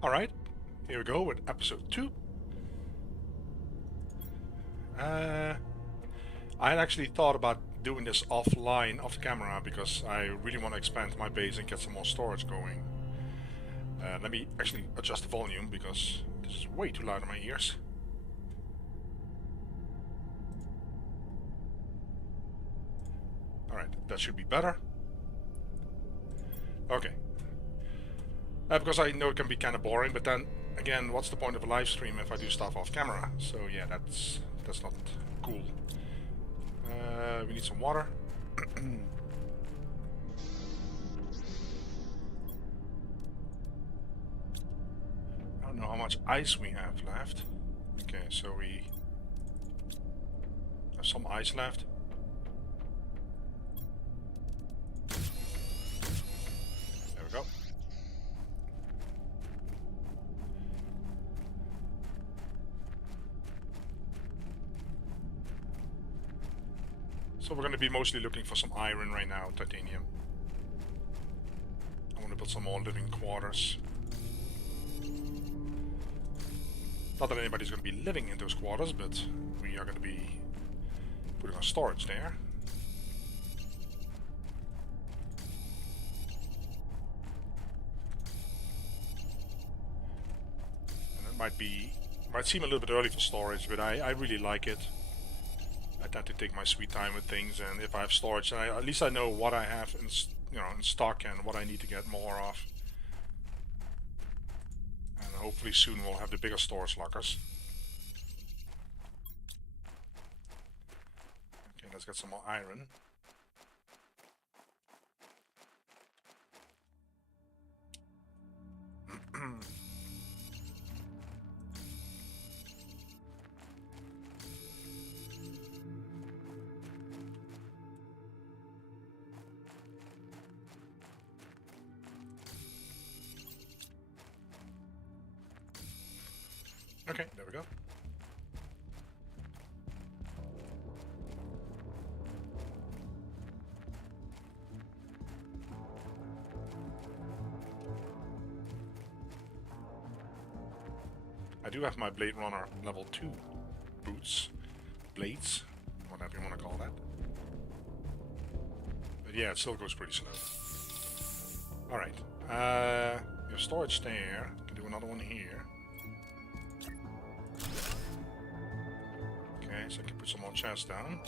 Alright, here we go with episode 2. I had actually thought about doing this offline, off the camera, because I really want to expand my base and get some more storage going. Let me actually adjust the volume, because this is way too loud in my ears. Alright, that should be better. Okay. Because I know it can be kind of boring, but then again, what's the point of a live stream if I do stuff off camera? So yeah, that's not cool. We need some water. I don't know how much ice we have left. Okay, so we have some ice left. There we go. So we're going to be mostly looking for some iron right now, titanium. I want to build some more living quarters. Not that anybody's going to be living in those quarters, but we are going to be putting our storage there. And it might seem a little bit early for storage, but I really like it. I tend to take my sweet time with things, and if I have storage, then at least I know what I have in stock and what I need to get more of. And hopefully soon we'll have the bigger storage lockers. Okay, let's get some more iron. Okay, there we go. I do have my Blade Runner level 2 boots, blades, whatever you want to call that. But yeah, it still goes pretty slow. Alright, your storage there, you can do another one here. Okay, so I can put some more chests down.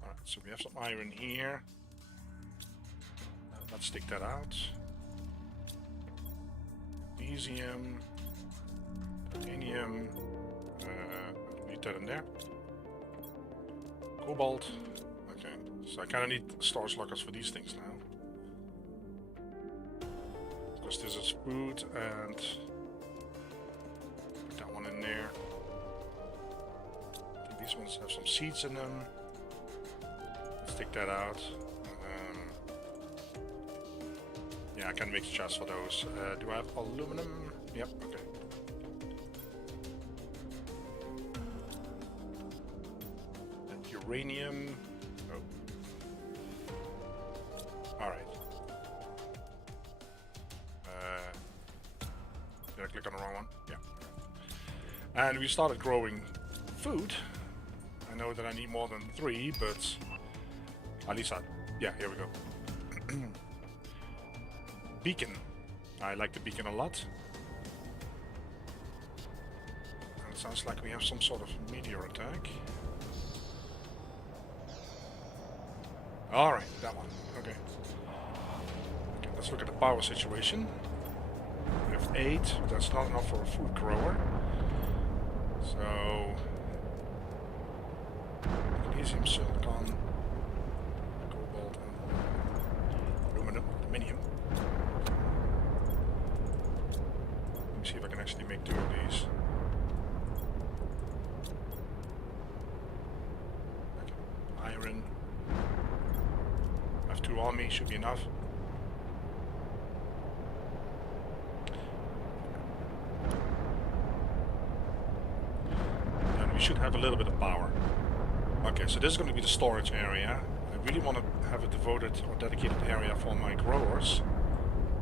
Alright, so we have some iron here. Let's take that out. Magnesium, titanium, leave that in there. Cobalt. Okay, so I kind of need storage lockers for these things now. Because this is food, and put that one in there. I think these ones have some seeds in them. Let's take that out. Yeah, I can make chests for those. Do I have aluminum? Yep, okay. And uranium. Oh. Alright. Did I click on the wrong one? Yeah. And we started growing food. I know that I need more than 3, but at least yeah, here we go. Beacon. I like the beacon a lot. And it sounds like we have some sort of meteor attack. Alright, that one. Okay. Okay, let's look at the power situation. We have 8, but that's not enough for a food grower. So magnesium, silicon, cobalt, and aluminium. Let me see if I can actually make 2 of these. Okay. Iron. I have 2 on me, should be enough. And we should have a little bit of power. Okay, so this is going to be the storage area. I really want to have a devoted or dedicated area for my growers.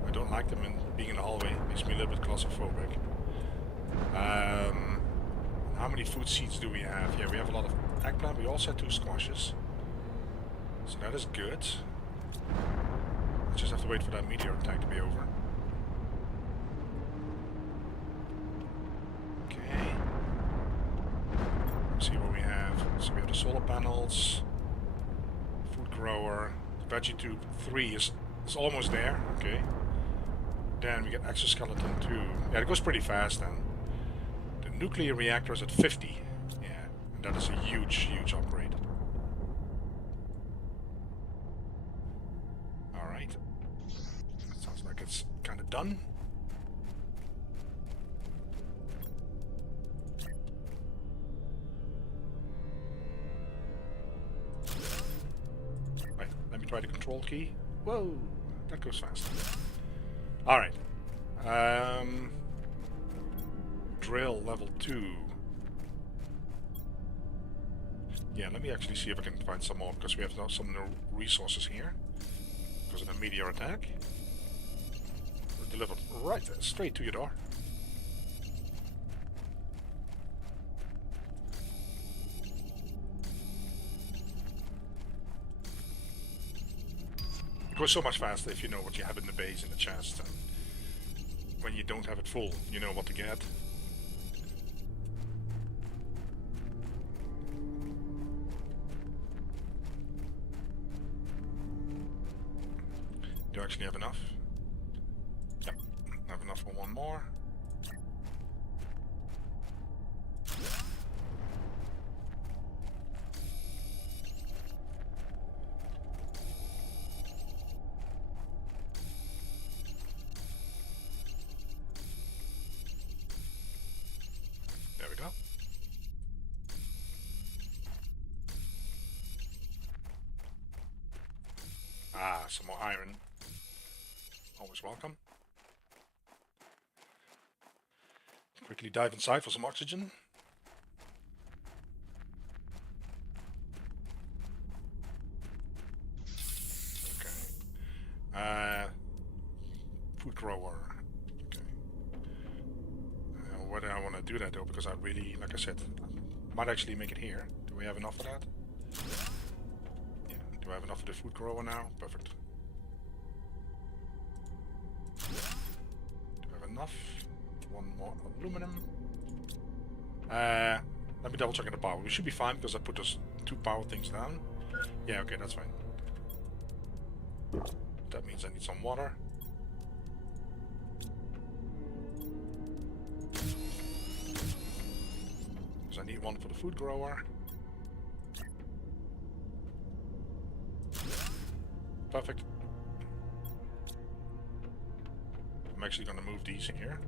I don't like them being in the hallway. It makes me a little bit claustrophobic. How many food seeds do we have? Yeah, we have a lot of eggplant. We also had 2 squashes. So that is good. Just have to wait for that meteor attack to be over. Okay. Let's see what we have. So we have the solar panels, food grower, the veggie tube 3 is almost there. Okay. Then we get exoskeleton 2. Yeah, it goes pretty fast then. The nuclear reactor is at 50. Yeah, and that is a huge, huge upgrade. Alright. Sounds like it's kind of done. Right, let me try the control key. Whoa, that goes fast. Alright. Drill level 2. Yeah, let me actually see if I can find some more, because we have some new resources here. Because of the meteor attack. Delivered right straight to your door. It goes so much faster if you know what you have in the base, in the chest, and when you don't have it full, you know what to get. Do you actually have enough? Yep, I have enough for one more. There we go. Ah, some more iron. Always welcome. Quickly dive inside for some oxygen. Okay. Food grower. Okay. Whether I want to do that though, because I really, like I said, might actually make it here. Do we have enough for that? Yeah. Do I have enough for the food grower now? Perfect. Do I have enough? One more aluminum. Let me double check on the power. We should be fine because I put those 2 power things down. Yeah, okay, that's fine. That means I need some water. Because I need one for the food grower. Perfect. I'm actually going to move these in here.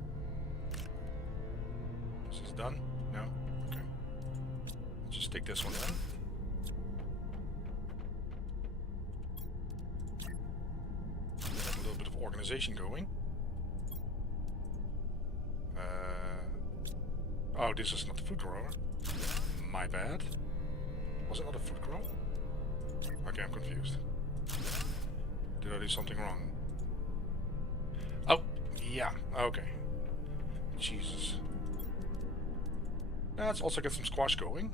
This is done? No? Okay. Let's just take this one then. Get a little bit of organization going. Oh, this is not the food grower. My bad. Was it not a food grower? Okay, I'm confused. Did I do something wrong? Oh, yeah, okay. Jesus. Let's also get some squash going.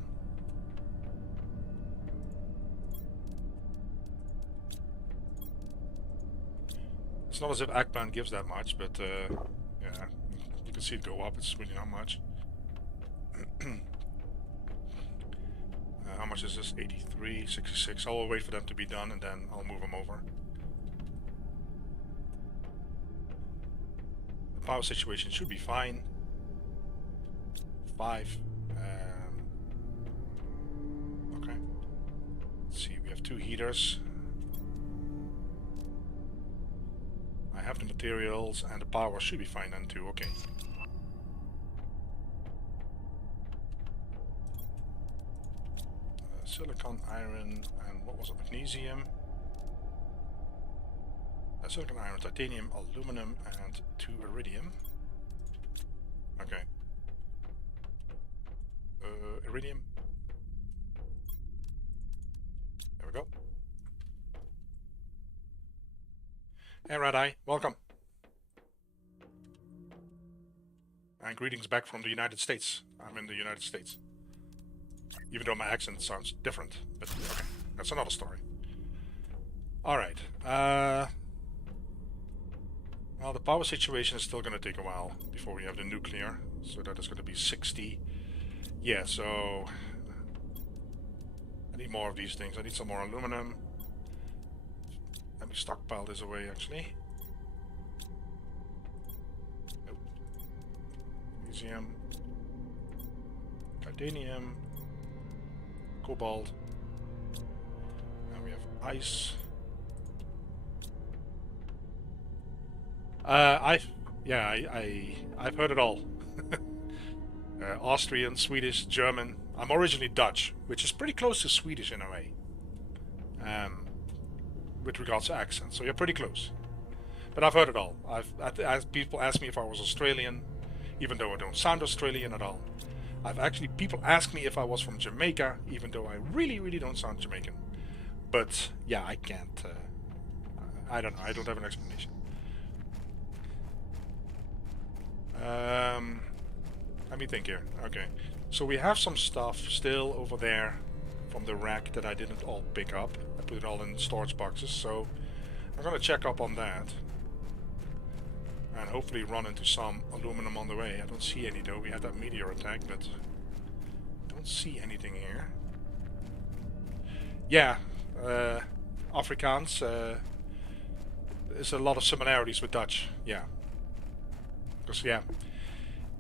It's not as if eggplant gives that much, but yeah, you can see it go up. It's really not much. How much is this? 83, 66. I'll wait for them to be done and then I'll move them over. The power situation should be fine. 5. Okay. Let's see, we have 2 heaters. I have the materials and the power should be fine then too. Okay. Silicon, iron, and what was it? Magnesium. Silicon, iron, titanium, aluminum, and 2 iridium. Okay. Iridium. Hey, Red-Eye, welcome. And greetings back from the United States. I'm in the United States. Even though my accent sounds different. But okay, that's another story. Alright. Well, the power situation is still going to take a while before we have the nuclear. So that is going to be 60. Yeah, so... I need more of these things. I need some more aluminum. Let me stockpile this away, actually. Nope. Magnesium. Titanium. Cobalt. And we have ice. I've heard it all. Austrian, Swedish, German. I'm originally Dutch, which is pretty close to Swedish in a way. With regards to accent, so you're pretty close. But I've heard it all. People ask me if I was Australian, even though I don't sound Australian at all. People ask me if I was from Jamaica, even though I really, really don't sound Jamaican. But yeah, I can't. I don't know. I don't have an explanation. Let me think here. Okay, so we have some stuff still over there from the rack that I didn't all pick up. I put it all in storage boxes, so I'm gonna check up on that and hopefully run into some aluminum on the way. I don't see any though. We had that meteor attack, but I don't see anything here. Yeah, Afrikaans. There's a lot of similarities with Dutch. Yeah. Because, yeah,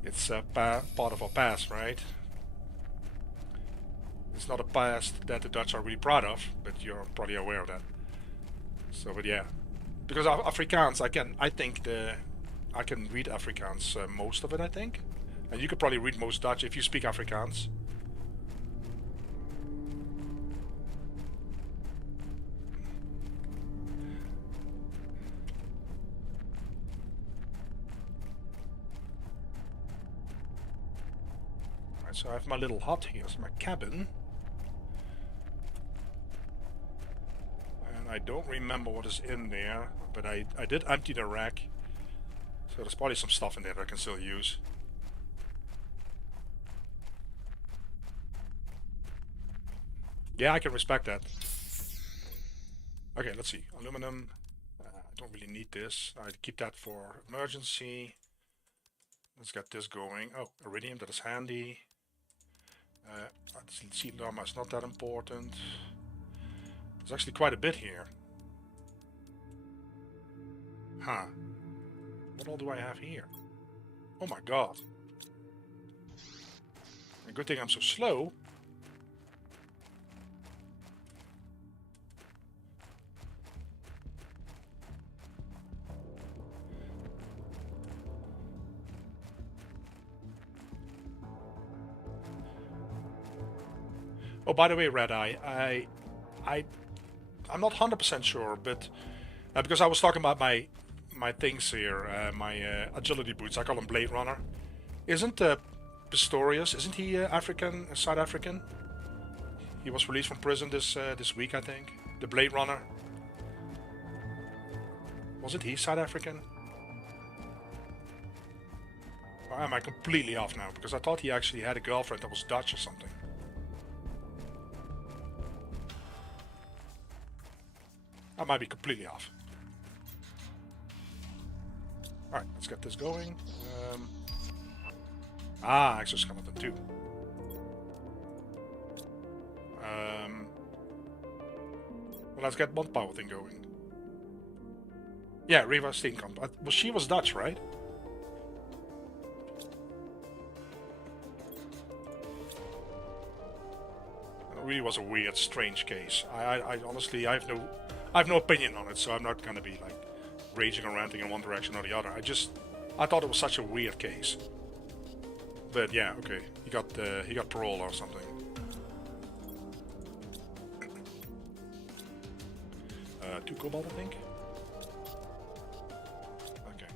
it's part of our past, right? It's not a past that the Dutch are really proud of, but you're probably aware of that. So, but yeah, because Afrikaans, I can read Afrikaans, most of it, I think, and you could probably read most Dutch if you speak Afrikaans. So I have my little hut here, it's my cabin. And I don't remember what is in there, but I did empty the rack. So there's probably some stuff in there that I can still use. Yeah, I can respect that. Okay, let's see. Aluminum. I don't really need this. I'd keep that for emergency. Let's get this going. Oh, iridium, that is handy. Seed armor is not that important. There's actually quite a bit here. Huh. What all do I have here? Oh my god. A good thing I'm so slow. Oh, by the way, Red-Eye, I'm not 100% sure, but because I was talking about my things here, my agility boots, I call them Blade Runner. Isn't Pistorius, isn't he African, South African? He was released from prison this week, I think. The Blade Runner. Wasn't he South African? Or am I completely off now? Because I thought he actually had a girlfriend that was Dutch or something. I might be completely off. Alright, let's get this going. Exoskeleton too. Well, let's get one power thing going. Yeah, Riva Steenkamp. Well, she was Dutch, right? It really was a weird, strange case. I honestly, I have no opinion on it, so I'm not gonna be like raging or ranting in one direction or the other. I thought it was such a weird case. But yeah, okay, he got parole or something. Two cobalt, I think. Okay.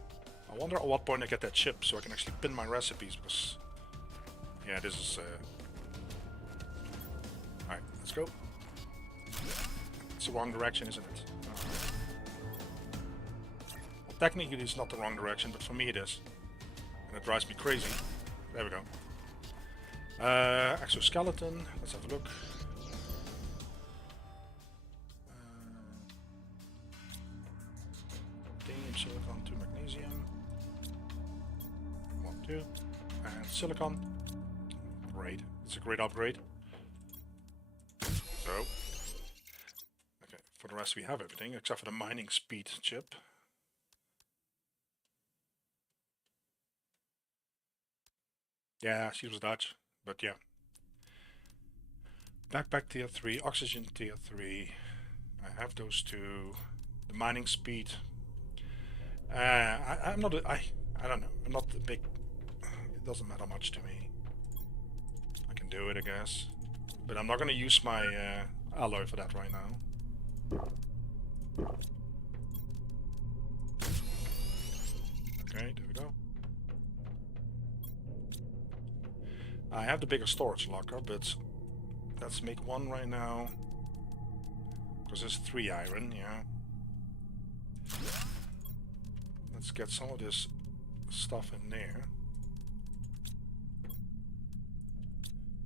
I wonder at what point I get that chip so I can actually pin my recipes. Because yeah, this is. All right, let's go. It's the wrong direction, isn't it? technically it's not the wrong direction, but for me it is. And it drives me crazy. There we go. Exoskeleton, let's have a look. Titanium, silicon, 2 magnesium. 1, 2. And silicon. Great. It's a great upgrade. So. Okay, for the rest we have everything, except for the mining speed chip. Yeah, she was Dutch, but yeah. Backpack tier 3, oxygen tier 3. I have those two. The mining speed. I'm not. I don't know. I'm not the big. It doesn't matter much to me. I can do it, I guess, but I'm not going to use my alloy for that right now. Okay, there we go. I have the bigger storage locker, but let's make one right now. Because there's 3 iron, yeah. Let's get some of this stuff in there.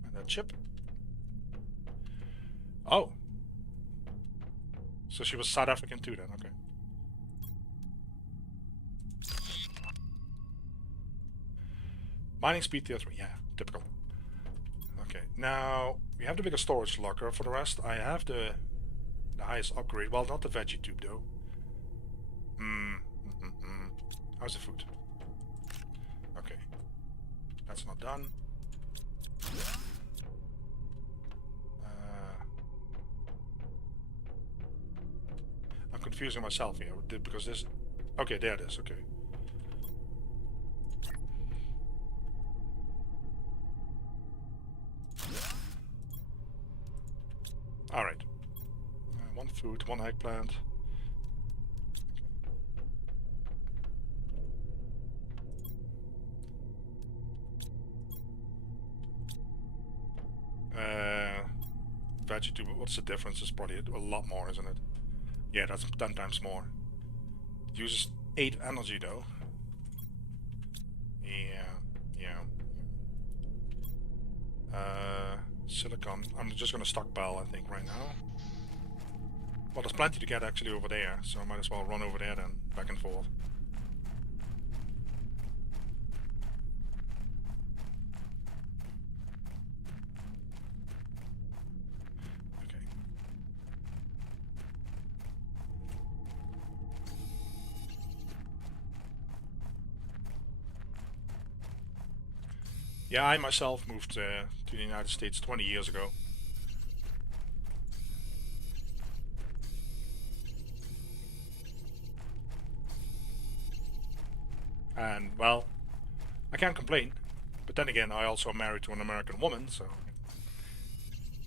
And that chip. Oh. So she was South African too then, okay. Mining speed tier 3, yeah, typical. Okay, now we have the bigger storage locker. For the rest, I have the highest upgrade. Well, not the veggie tube though. How's the food? Okay, that's not done. I'm confusing myself here because this. Okay, there it is. Okay. All right. 1 food, 1 eggplant. Veggie tube. What's the difference? It's probably a lot more, isn't it? Yeah, that's 10 times more. It uses 8 energy though. Yeah. Silicon. I'm just gonna stockpile, I think, right now. Well, there's plenty to get actually over there, so I might as well run over there then, back and forth. Okay. Yeah, I myself moved to the United States 20 years ago. And, well, I can't complain. But then again, I also am married to an American woman, so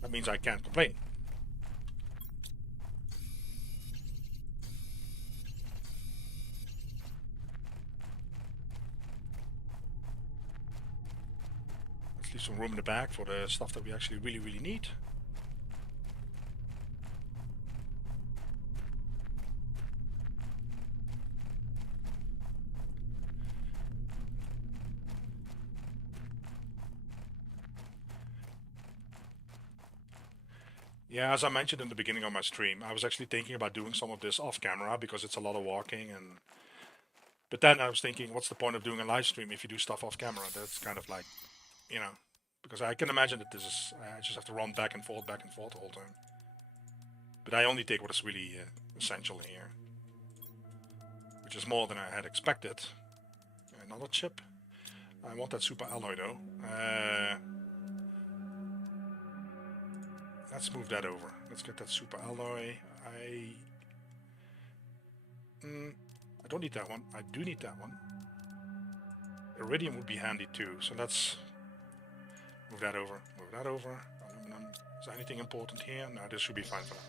that means I can't complain. Let's leave some room in the back for the stuff that we actually really need. Yeah, as I mentioned in the beginning of my stream, I was actually thinking about doing some of this off camera because it's a lot of walking and... But then I was thinking, what's the point of doing a live stream if you do stuff off camera? That's kind of like, you know, because I can imagine that this is, I just have to run back and forth the whole time. But I only take what is really essential here, which is more than I had expected. Another chip. I want that super alloy though. Let's move that over. Let's get that super alloy. I don't need that one. I do need that one. Iridium would be handy too. So let's move that over. Move that over. Aluminum. Is there anything important here? No, this should be fine for now.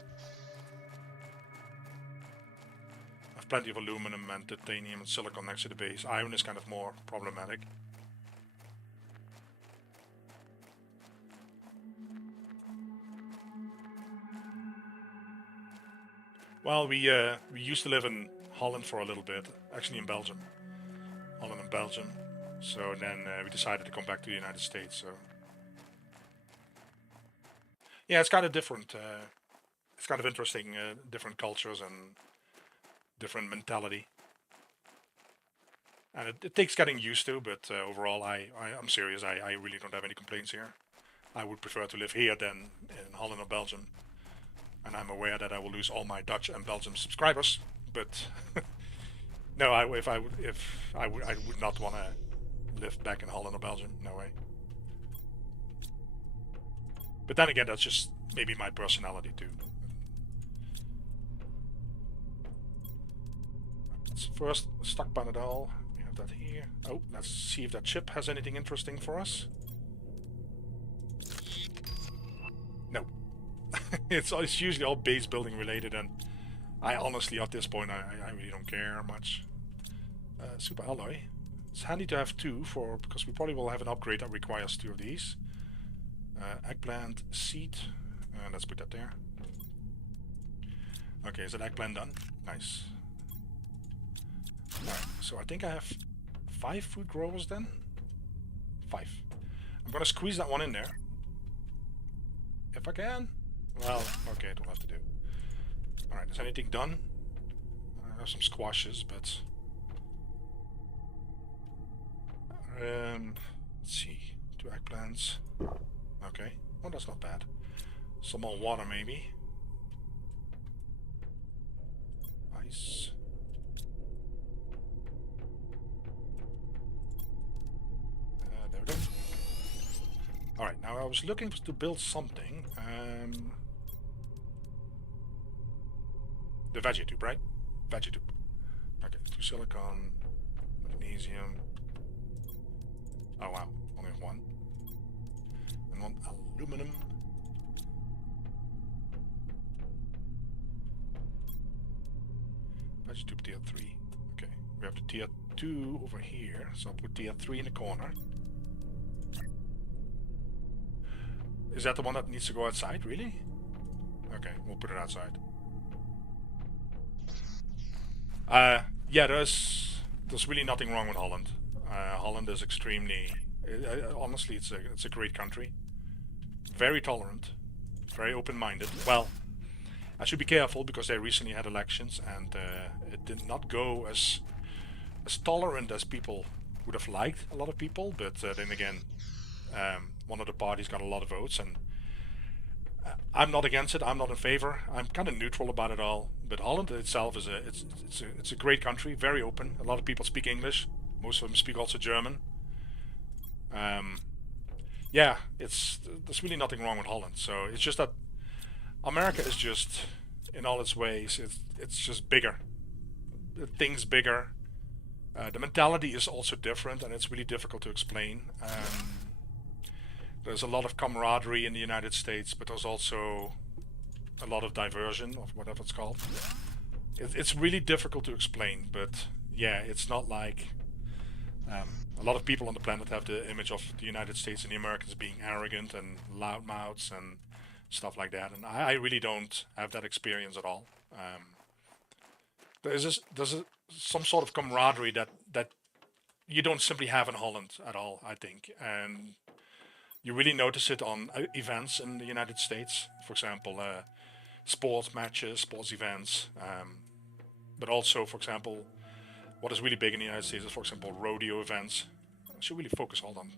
I have plenty of aluminum and titanium and silicon next to the base. Iron is kind of more problematic. Well, we used to live in Holland for a little bit, actually in Belgium. Holland and Belgium. So then we decided to come back to the United States. So yeah, it's kind of different. It's kind of interesting, different cultures and different mentality. And it takes getting used to, but overall, I'm serious. I really don't have any complaints here. I would prefer to live here than in Holland or Belgium. And I'm aware that I will lose all my Dutch and Belgium subscribers. But no, I would not want to live back in Holland or Belgium. No way. But then again, that's just maybe my personality too. Let's first stock Panadol. We have that here. Oh, let's see if that chip has anything interesting for us. No. It's usually all base building related, and I honestly, at this point, I really don't care much. Super alloy. It's handy to have two because we probably will have an upgrade that requires two of these. Eggplant seed. Let's put that there. Okay, is that eggplant done? Nice. Alright, so I think I have 5 food growers then? 5. I'm gonna squeeze that one in there. If I can. Well, okay, it will have to do. Alright, is anything done? I have some squashes, but... let's see. 2 eggplants. Okay, well that's not bad. Some more water maybe. Ice. There we go. Alright, now I was looking to build something. The veggie tube, right? Veggie tube. Okay, 2 silicon, magnesium. Oh wow, only 1. And 1 aluminum. Veggie tube tier 3. Okay, we have the tier 2 over here, so I'll put tier 3 in the corner. Is that the one that needs to go outside, really? Okay, we'll put it outside. Yeah, there's really nothing wrong with Holland. Holland is extremely, honestly, it's a great country. Very tolerant, very open-minded. Well, I should be careful because they recently had elections and it did not go as tolerant as people would have liked. A lot of people, but then again, one of the parties got a lot of votes, and I'm not against it. I'm not in favor. I'm kind of neutral about it all. But Holland itself is it's a great country, very open. A lot of people speak English. Most of them speak also German. Yeah, there's really nothing wrong with Holland. So it's just that America is just, in all its ways, it's just bigger. Things bigger. The mentality is also different, and it's really difficult to explain. There's a lot of camaraderie in the United States, but there's also a lot of diversion, or whatever it's called. It's really difficult to explain, but yeah, it's not like a lot of people on the planet have the image of the United States and the Americans being arrogant and loudmouths and stuff like that, and I really don't have that experience at all. There's some sort of camaraderie that you don't simply have in Holland at all, I think, and you really notice it on events in the United States, for example, sports matches, sports events, but also, for example, what is really big in the United States is, for example, rodeo events. I should really focus, hold on,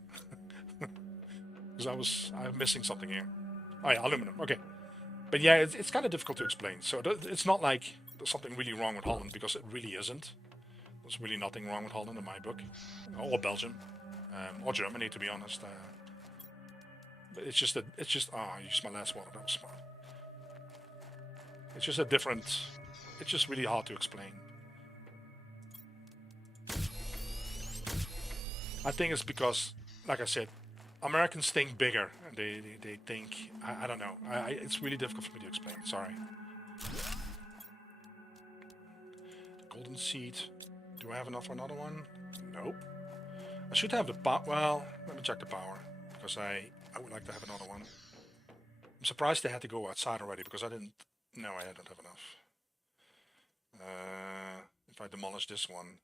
because I'm missing something here. Oh yeah, aluminum, okay. But yeah, it's kind of difficult to explain. So it's not like there's something really wrong with Holland, because it really isn't. There's really nothing wrong with Holland in my book, or Belgium, or Germany, to be honest. But it's just I used my last water, that was smart. It's just a different, it's just really hard to explain. I think it's because, like I said, Americans think bigger. They think, I don't know. It's really difficult for me to explain, sorry. Golden seed. Do I have enough for another one? Nope. I should have the power. Well, let me check the power, because I would like to have another one. I'm surprised they had to go outside already, because I didn't... No, I don't have enough. if I demolish this one,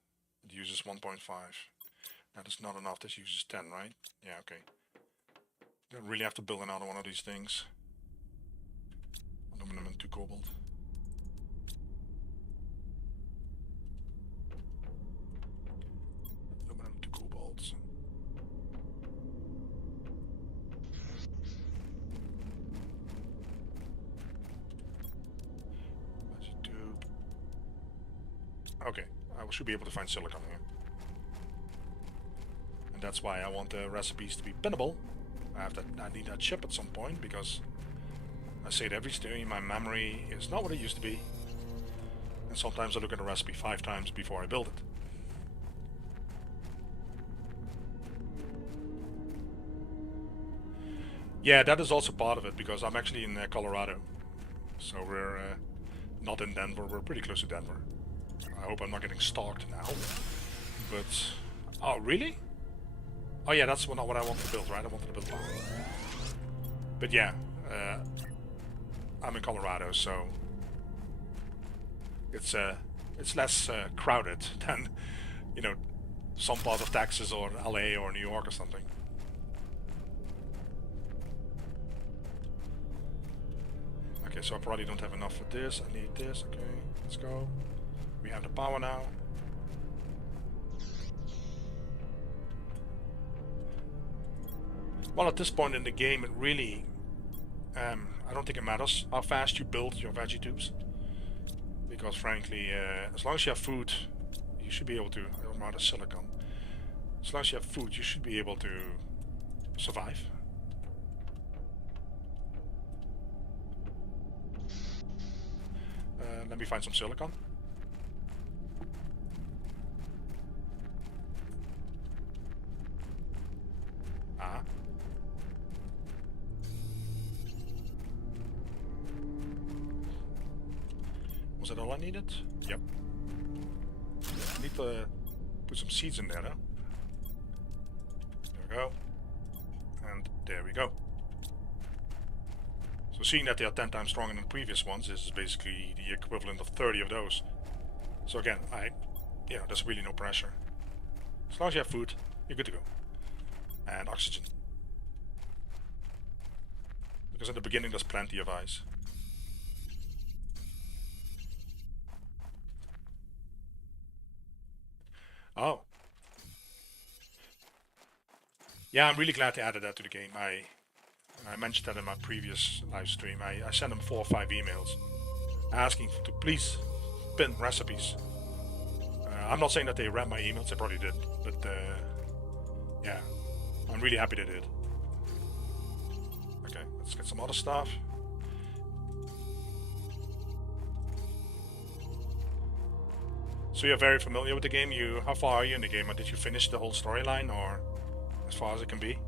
it uses 1.5. That is not enough. This uses 10, right? Yeah, okay. Don't really have to build another one of these things. Aluminum and 2 cobalt. Aluminum, 2 cobalt. Okay, I should be able to find silicon here. And that's why I want the recipes to be pinnable. I need that chip at some point, because I say it every stream, my memory is not what it used to be. And sometimes I look at a recipe 5 times before I build it. Yeah, that is also part of it, because I'm actually in Colorado. So we're not in Denver, we're pretty close to Denver. I hope I'm not getting stalked now. But... oh, really? Oh yeah, that's not what I want to build, right? I wanted to build power. But yeah, I'm in Colorado, so... it's less crowded than, you know, some part of Texas or LA or New York or something. Okay, so I probably don't have enough for this. I need this. Okay, let's go. We have the power now. Well, at this point in the game, it really... I don't think it matters how fast you build your veggie tubes. Because frankly, as long as you have food, you should be able to... I don't know the silicon. As long as you have food, you should be able to survive. Let me find some silicon. Ah. Was that all I needed? Yep. I need to put some seeds in there, though. There we go. And there we go. So seeing that they are 10 times stronger than previous ones, this is basically the equivalent of 30 of those. So again, there's really no pressure. As long as you have food, you're good to go. And oxygen. Because at the beginning there's plenty of ice. Oh. Yeah, I'm really glad they added that to the game. I mentioned that in my previous live stream. I sent them 4 or 5 emails asking to please pin recipes. I'm not saying that they read my emails, they probably did, but yeah, I'm really happy they did. Okay, let's get some other stuff. So you're very familiar with the game. How far are you in the game? Or did you finish the whole storyline, or as far as it can be?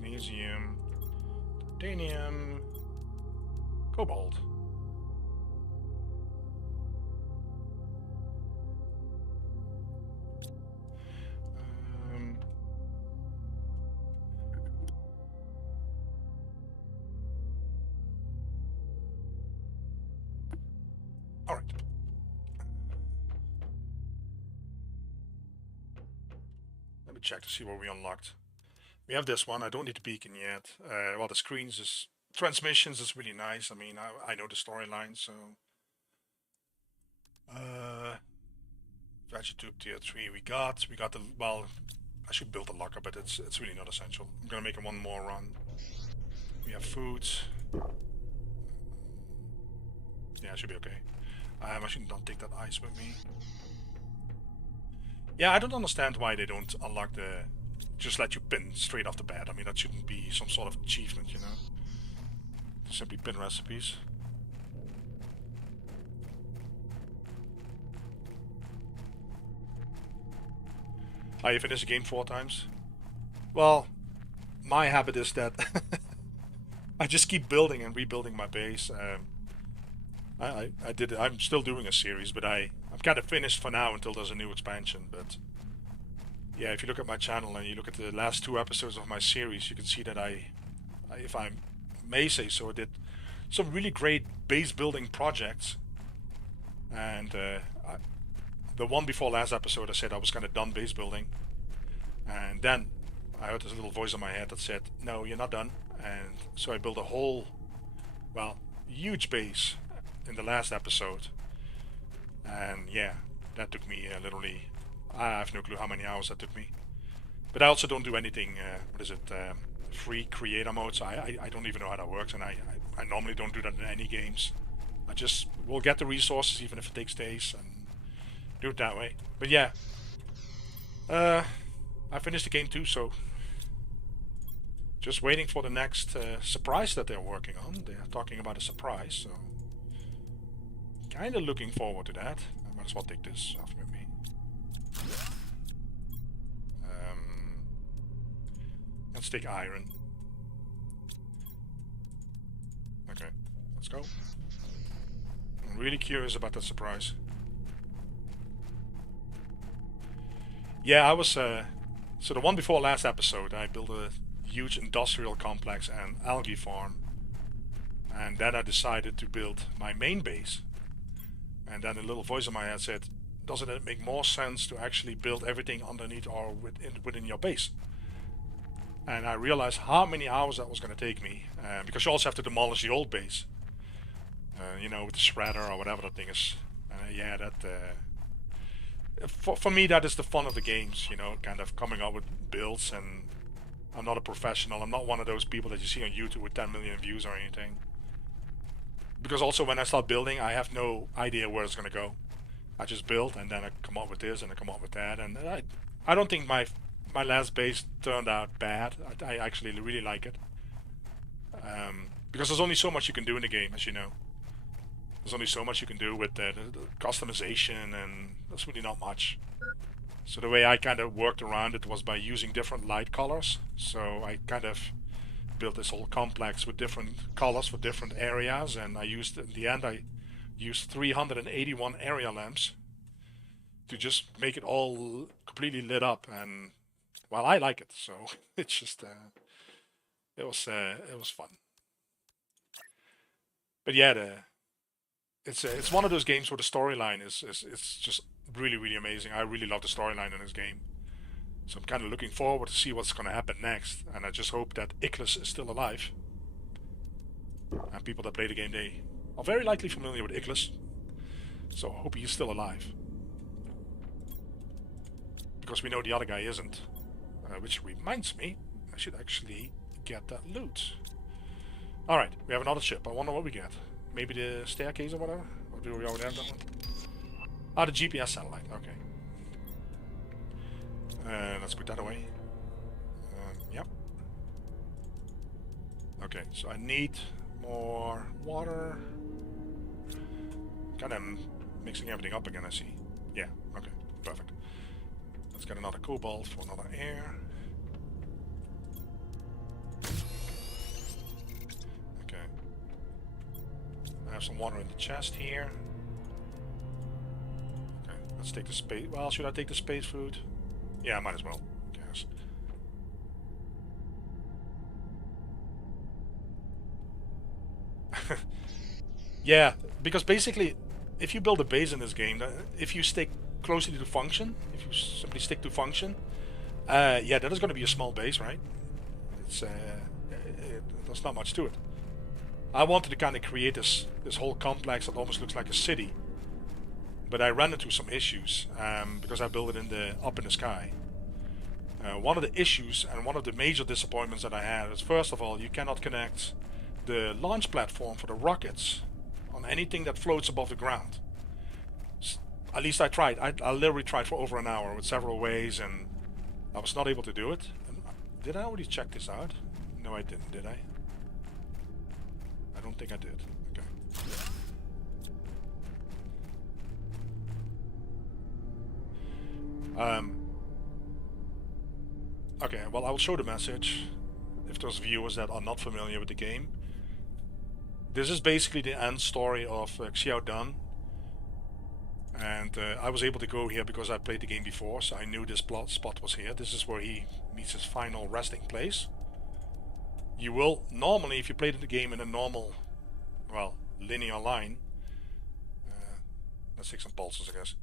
Magnesium, titanium, cobalt. All right. Let me check to see what we unlocked. We have this one. I don't need the beacon yet. Well, the screens transmissions is really nice. I mean, I know the storyline, so. Veggie tube tier 3 we got the, well, I should build a locker, but it's really not essential. I'm gonna make one more run. We have foods. Yeah, it should be okay. I should not take that ice with me. Yeah, I don't understand why they don't unlock the... just let you pin straight off the bat. I mean, that shouldn't be some sort of achievement, you know? Simply pin recipes. You finished the game 4 times? Well, my habit is that I just keep building and rebuilding my base. I'm still doing a series, but I'm kind of finished for now until there's a new expansion. But yeah, if you look at my channel and you look at the last 2 episodes of my series, you can see that if I may say so, I did some really great base building projects. And the one before last episode, I said I was kind of done base building, and then I heard this little voice in my head that said, "No, you're not done." And so I built a whole, well, huge base in the last episode. And yeah, that took me literally, I have no clue how many hours that took me. But I also don't do anything, free creator mode, so I don't even know how that works, and I normally don't do that in any games. I just will get the resources even if it takes days and do it that way. But yeah, I finished the game too, so just waiting for the next surprise that they're working on. They're talking about a surprise, so kind of looking forward to that. I might as well take this off with me. Let's take iron. Okay, let's go. I'm really curious about that surprise. Yeah, I was so the one before last episode, I built a huge industrial complex and algae farm, and then I decided to build my main base. And then a little voice in my head said, "Doesn't it make more sense to actually build everything underneath or within your base?" And I realized how many hours that was going to take me, because you also have to demolish the old base, you know, with the shredder or whatever that thing is. Yeah, that for me that is the fun of the games, you know, kind of coming up with builds. And I'm not a professional. I'm not one of those people that you see on YouTube with 10 million views or anything. Because also when I start building, I have no idea where it's going to go. I just build, and then I come up with this and I come up with that, and I don't think my last base turned out bad. I actually really like it. Because there's only so much you can do in the game, as you know. There's only so much you can do with the customization, and there's really not much. So the way I kind of worked around it was by using different light colors. So I kind of built this whole complex with different colors for different areas, and in the end I used 381 area lamps to just make it all completely lit up. And well, I like it, so it's just it was fun. But yeah, it's one of those games where the storyline is just really amazing. I really love the storyline in this game, so I'm kind of looking forward to see what's going to happen next. And I just hope that Icarus is still alive. And people that play the game, they are very likely familiar with Icarus, so I hope he's still alive, because we know the other guy isn't. Which reminds me, I should actually get that loot. Alright, we have another ship. I wonder what we get. Maybe the staircase or whatever? Or do we already have that one? Ah, the GPS satellite. Okay. Let's put that away. Yep. Okay, so I need more water. Kind of mixing everything up again, I see. Yeah, okay, perfect. Let's get another cobalt for another air. Okay. I have some water in the chest here. Okay, let's take the space. Well, should I take the space food? Yeah, I might as well. I guess. Yeah, because basically, if you build a base in this game, if you stick closely to function, if you simply stick to function, yeah, that is going to be a small base, right? There's not much to it. I wanted to kind of create this whole complex that almost looks like a city, but I ran into some issues because I built it up in the sky. One of the issues and one of the major disappointments that I had is, first of all, you cannot connect the launch platform for the rockets on anything that floats above the ground. At least I tried. I literally tried for over an hour with several ways, and I was not able to do it. And did I already check this out? No, I didn't, did I? I don't think I did. Okay. Okay, well, I will show the message. if there's viewers that are not familiar with the game, this is basically the end story of Xiao Dan. And I was able to go here because I played the game before, so I knew this spot was here. This is where he meets his final resting place. You will, normally, if you played the game in a normal, well, linear line, let's take some pulses, I guess,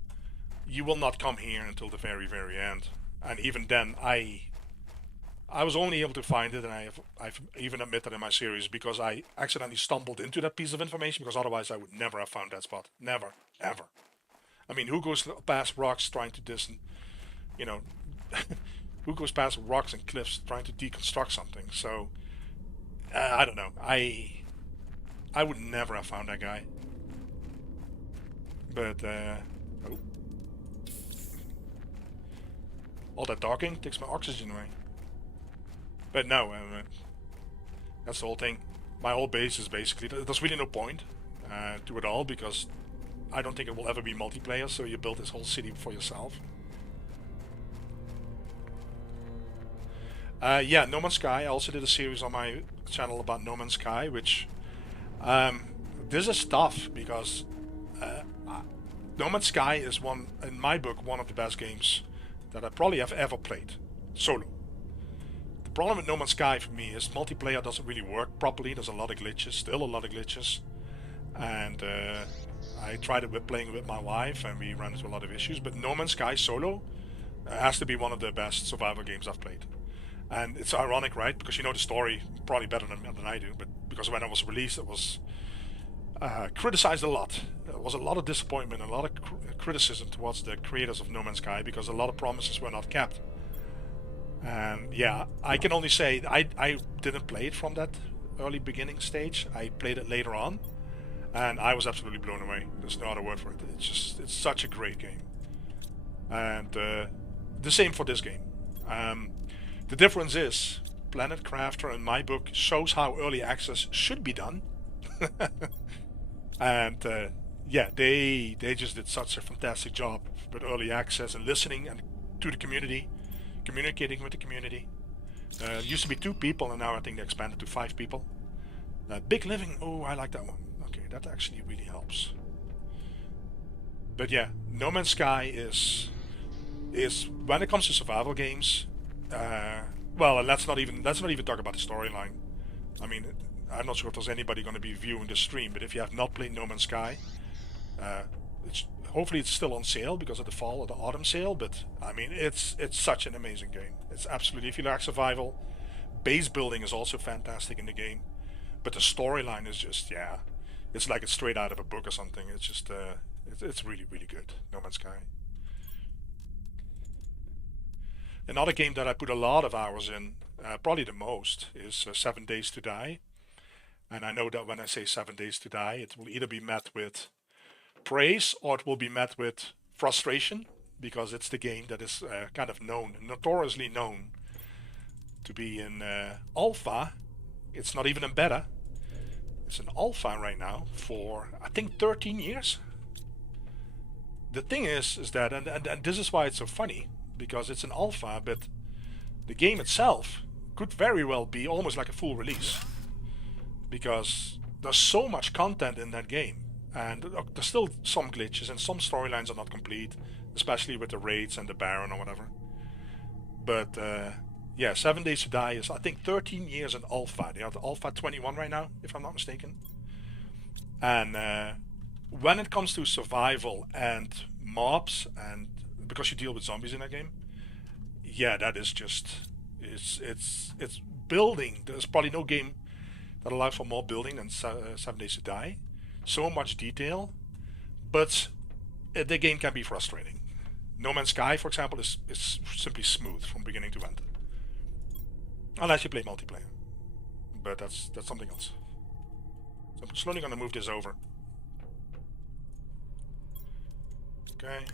you will not come here until the very, very end. And even then, I was only able to find it, and I've even admitted in my series, because I accidentally stumbled into that piece of information, because otherwise I would never have found that spot. Never, ever. I mean, who goes past rocks trying to you know, who goes past rocks and cliffs trying to deconstruct something? So, I don't know. I would never have found that guy. But, oh. All that docking takes my oxygen away. But no, that's the whole thing. My whole base is basically, there's really no point to it all, because I don't think it will ever be multiplayer, so you build this whole city for yourself. Yeah, No Man's Sky. I also did a series on my channel about No Man's Sky, which this is tough, because No Man's Sky is in my book, one of the best games that I probably have ever played, solo. The problem with No Man's Sky for me is multiplayer doesn't really work properly. There's a lot of glitches, still a lot of glitches. And I tried it with playing with my wife, and we ran into a lot of issues. But No Man's Sky solo has to be one of the best survival games I've played. And it's ironic, right? Because you know the story probably better than I do. But because when it was released, it was criticized a lot. There was a lot of disappointment, a lot of criticism towards the creators of No Man's Sky, because a lot of promises were not kept. And yeah, I can only say I didn't play it from that early beginning stage. I played it later on, and I was absolutely blown away. There's no other word for it. It's such a great game. And the same for this game. The difference is, Planet Crafter in my book shows how early access should be done. And yeah, they just did such a fantastic job with early access and listening and to the community, communicating with the community. It used to be 2 people, and now I think they expanded to 5 people. Big Living, oh, I like that one. Okay, that actually really helps. But yeah, No Man's Sky is when it comes to survival games. Well, and let's not even talk about the storyline. I mean, I'm not sure if there's anybody going to be viewing the stream, but if you have not played No Man's Sky, hopefully it's still on sale because of the fall or the autumn sale. But I mean, it's such an amazing game. It's absolutely, if you like survival, base building is also fantastic in the game, but the storyline is just, yeah, it's like it's straight out of a book or something. It's just it's really, really good. No Man's Sky. Another game that I put a lot of hours in, probably the most, is 7 Days to Die. And I know that when I say 7 Days to Die, it will either be met with praise or it will be met with frustration, because it's the game that is kind of notoriously known to be in alpha. It's not even in beta. It's in alpha right now for, I think, 13 years. The thing is that, and this is why it's so funny, because it's an alpha, but the game itself could very well be almost like a full release, because there's so much content in that game, and there's still some glitches and some storylines are not complete, especially with the raids and the Baron or whatever. But yeah, 7 Days to Die is, I think, 13 years in alpha. They are the alpha 21 right now, if I'm not mistaken. And when it comes to survival and mobs, and because you deal with zombies in that game, yeah, that is just, it's building. There's probably no game that allows for more building than 7 Days to Die. So much detail, but the game can be frustrating. No Man's Sky, for example, is simply smooth from beginning to end, unless you play multiplayer. But that's something else. So I'm slowly gonna move this over. Okay.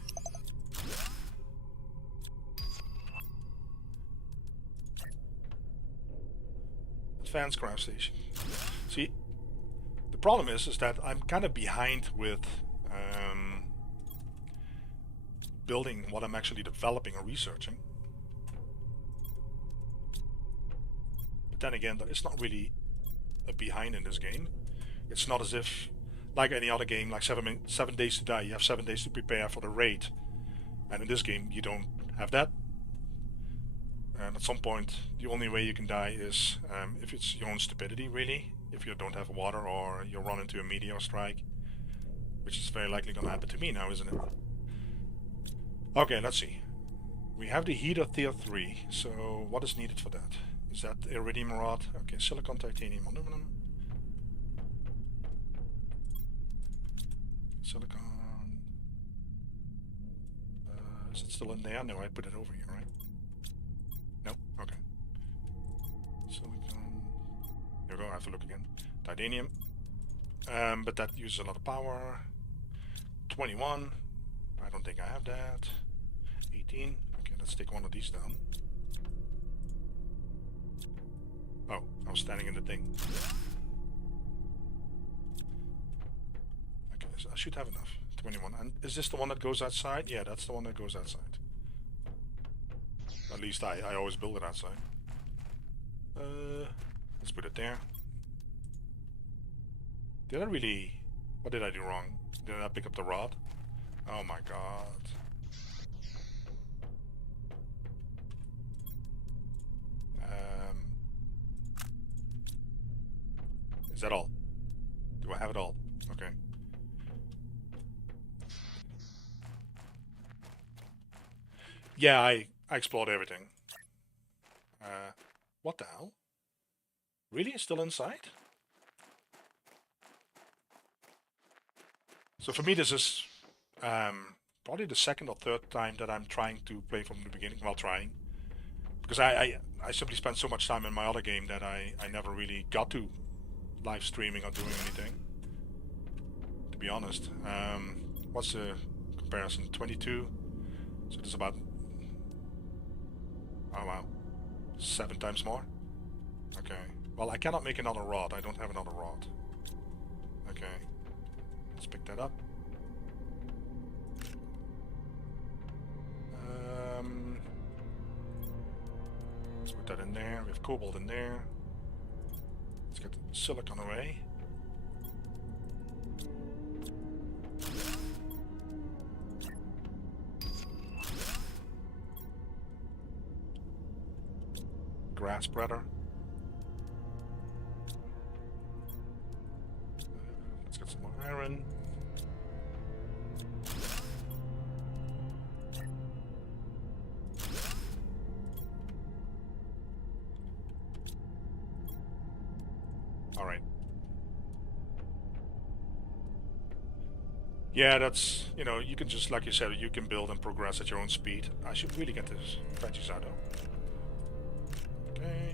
Advanced craft station. See, the problem is that I'm kind of behind with building what I'm actually developing or researching. But then again, there is not really a behind in this game. It's not as if, like any other game, like 7 days to die, you have 7 days to prepare for the raid. And in this game, you don't have that. And at some point, the only way you can die is if it's your own stupidity, really. If you don't have water or you run into a meteor strike. Which is very likely going to happen to me now, isn't it? Okay, let's see. We have the heater tier 3, so what is needed for that? Is that iridium rod? Okay, silicon, titanium, aluminum. Silicon. Is it still in there? No, I put it over here, right? No? Okay. Silicon. Here we go, I have to look again. Titanium. But that uses a lot of power. 21. I don't think I have that. 18. Okay, let's take one of these down. Oh, I was standing in the thing. Okay, so I should have enough. 21. And is this the one that goes outside? Yeah, that's the one that goes outside. At least I always build it outside. Let's put it there. Did I really... What did I do wrong? Did I pick up the rod? Oh my god. Is that all? Do I have it all? Okay. Yeah, I explored everything. What the hell? Really? It's still inside? So for me this is probably the second or third time that I'm trying to play from the beginning, while trying. Because I simply spent so much time in my other game that I never really got to live streaming or doing anything. To be honest. What's the comparison? 22? So there's about... Oh wow. 7 times more? Okay. Well, I cannot make another rod. I don't have another rod. Okay. Let's pick that up. Let's put that in there. We have cobalt in there. Let's get the silicon away. Grass spreader. Let's get some more iron. Alright. Yeah, that's, you know, you can just, like you said, you can build and progress at your own speed. I should really get this veggies out though. Okay.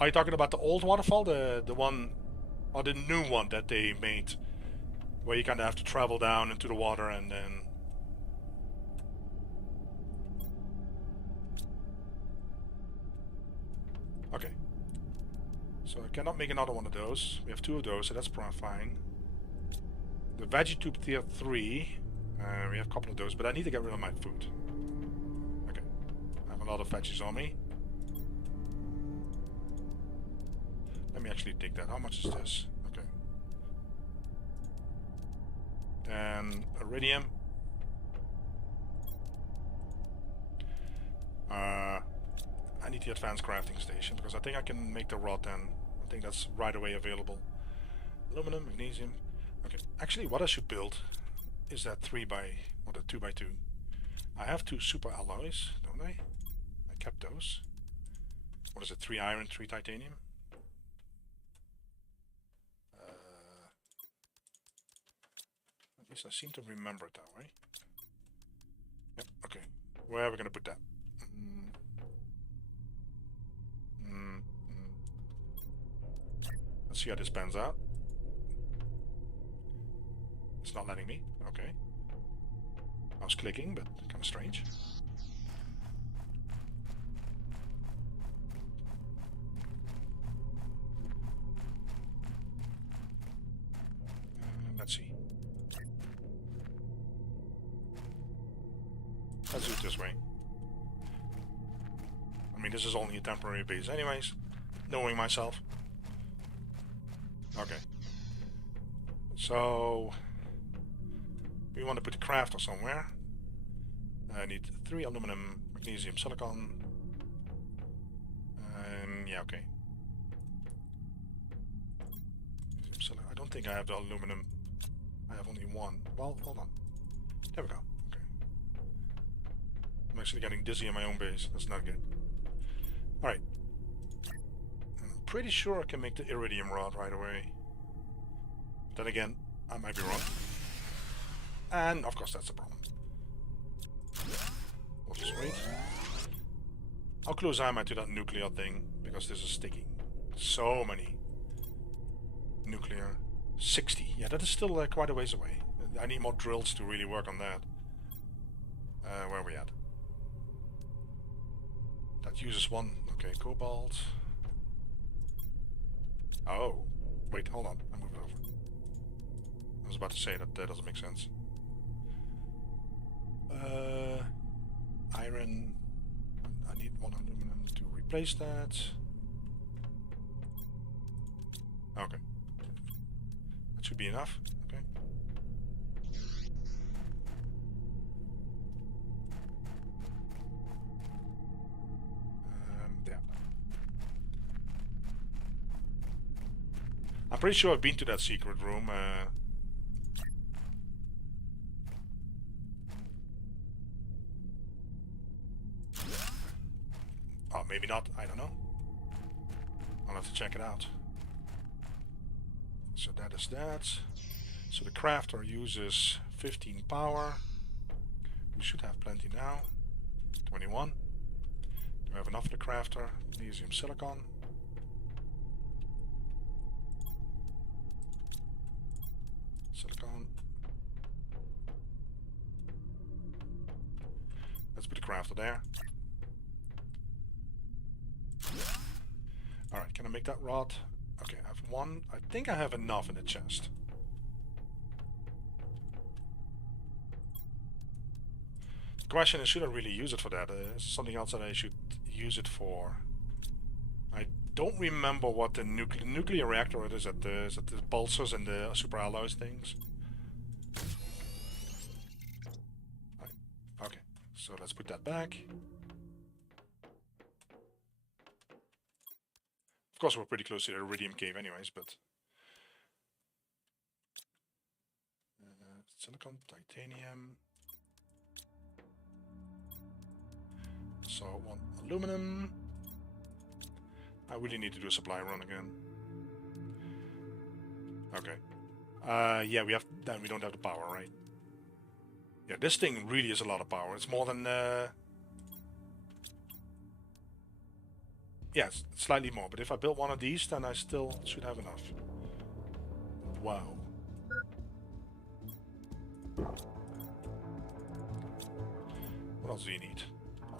Are you talking about the old waterfall, the one, or the new one that they made, where you kind of have to travel down into the water and then... Okay. So I cannot make another one of those. We have 2 of those, so that's fine. The veggie tube tier 3, we have a couple of those, but I need to get rid of my food. Okay. I have a lot of veggies on me. Let me actually take that. How much is this? Okay. Then iridium. I need the advanced crafting station because I think I can make the rod then. I think that's right away available. Aluminum, magnesium. Okay. Actually, what I should build is that 2x2. I have 2 super alloys, don't I? I kept those. What is it? 3 iron, 3 titanium. At least I seem to remember it that way. Yep, okay. Where are we gonna put that? Let's see how this pans out. It's not letting me. Okay. I was clicking, but kind of strange. let's see. Let's do it this way. I mean, this is only a temporary base anyways, knowing myself. Okay. So, we want to put the crafter somewhere. I need 3 aluminum, magnesium, silicon. Yeah, okay. I don't think I have the aluminum. I have only 1. Well, hold on. There we go. Okay. I'm actually getting dizzy in my own base. That's not good. Alright. I'm pretty sure I can make the iridium rod right away. Then again, I might be wrong. And of course that's the problem. We'll just wait. How close am I to that nuclear thing? Because this is sticky. So many. Nuclear. 60. Yeah, that is still quite a ways away. I need more drills to really work on that. Where are we at? That uses 1. Okay, cobalt. Oh. Wait, hold on. I moved it over. I was about to say that doesn't make sense. Iron. I need 1 aluminum to replace that. Okay. That should be enough. Okay. Yeah. I'm pretty sure I've been to that secret room. Oh, maybe not. I don't know. I'll have to check it out. So that is that. So the crafter uses 15 power. We should have plenty now. 21. Do I have enough for the crafter? Magnesium, silicon. Silicon. Let's put the crafter there. Alright, can I make that rod? Okay, I have 1. I think I have enough in the chest. The question is, should I really use it for that? Something else that I should use it for. I don't remember what the nuclear reactor it is at the pulsars and the super alloys things. Right. Okay, so let's put that back. Of course, we're pretty close to the iridium cave anyways, but... silicon, titanium... So, 1 aluminum... I really need to do a supply run again. Okay. Yeah, we don't have the power, right? Yeah, this thing really is a lot of power. It's more than... Yes, slightly more, but if I build 1 of these, then I still should have enough. Wow. What else do you need?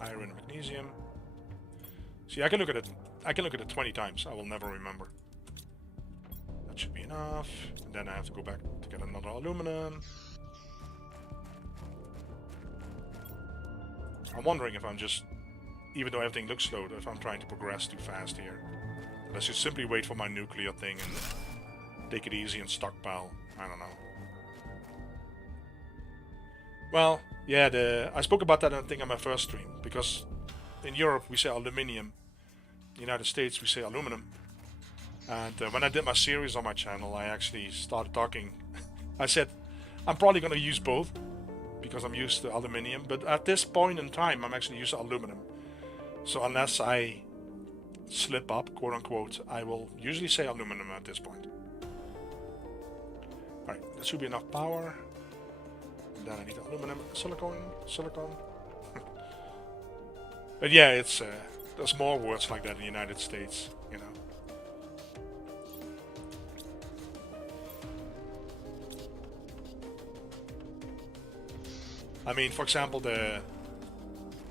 Iron, magnesium. See, I can look at it. I can look at it 20 times. I will never remember. That should be enough. And then I have to go back to get another aluminum. I'm wondering if I'm just, even though everything looks slow, if I'm trying to progress too fast here. And I should simply wait for my nuclear thing and take it easy and stockpile. I don't know. Well, yeah, I spoke about that I think on my first stream, because in Europe we say aluminium, in the United States we say aluminum. And when I did my series on my channel, I actually started talking. I said, I'm probably going to use both, because I'm used to aluminium, but at this point in time I'm actually used to aluminum. So unless I slip up, quote unquote, I will usually say aluminum at this point. Alright, that should be enough power. And then I need aluminum, silicon. But yeah, it's there's more words like that in the United States, you know. I mean, for example,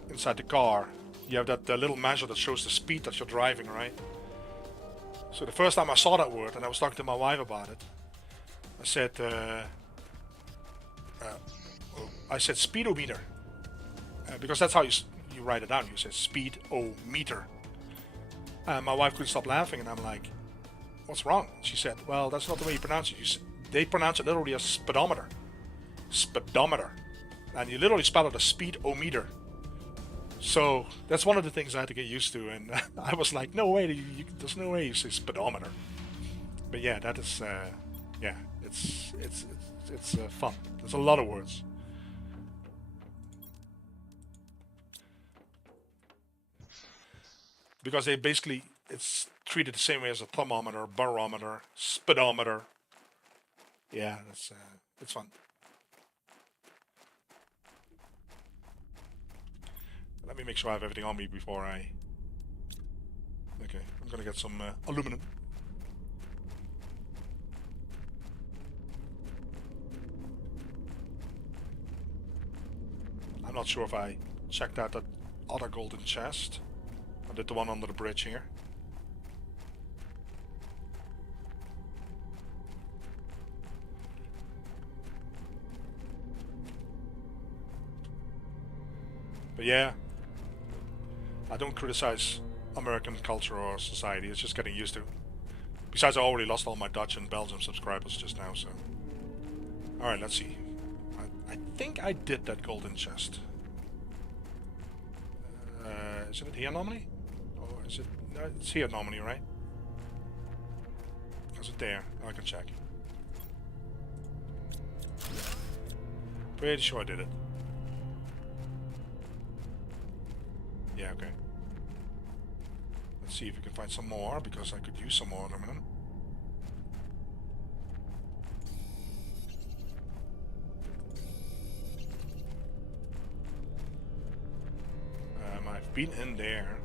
inside the car, you have that little measure that shows the speed that you're driving, right? So the first time I saw that word, and I was talking to my wife about it, I said speedometer, because that's how you write it down. You say speedometer. My wife couldn't stop laughing, and I'm like, "What's wrong?" She said, "Well, that's not the way you pronounce it. They pronounce it literally as speedometer, speedometer, and you literally spell it as speedometer." So that's one of the things I had to get used to, and I was like, "No way! There's no way you say speedometer." But yeah, that is, yeah, it's fun. There's a lot of words. Because they basically, it's treated the same way as a thermometer, barometer, speedometer. Yeah, it's fun. Let me make sure I have everything on me before I... Okay, I'm gonna get some aluminum. I'm not sure if I checked out that other golden chest. I did the one under the bridge here. But yeah, I don't criticize American culture or society, it's just getting used to. Besides, I already lost all my Dutch and Belgium subscribers just now, so... Alright, let's see. I think I did that golden chest. Is it here normally? Or is it... No, it's here normally, right? Is it there? I can check. Pretty sure I did it. Yeah, okay. Let's see if we can find some more, because I could use some more aluminum. I've been in there.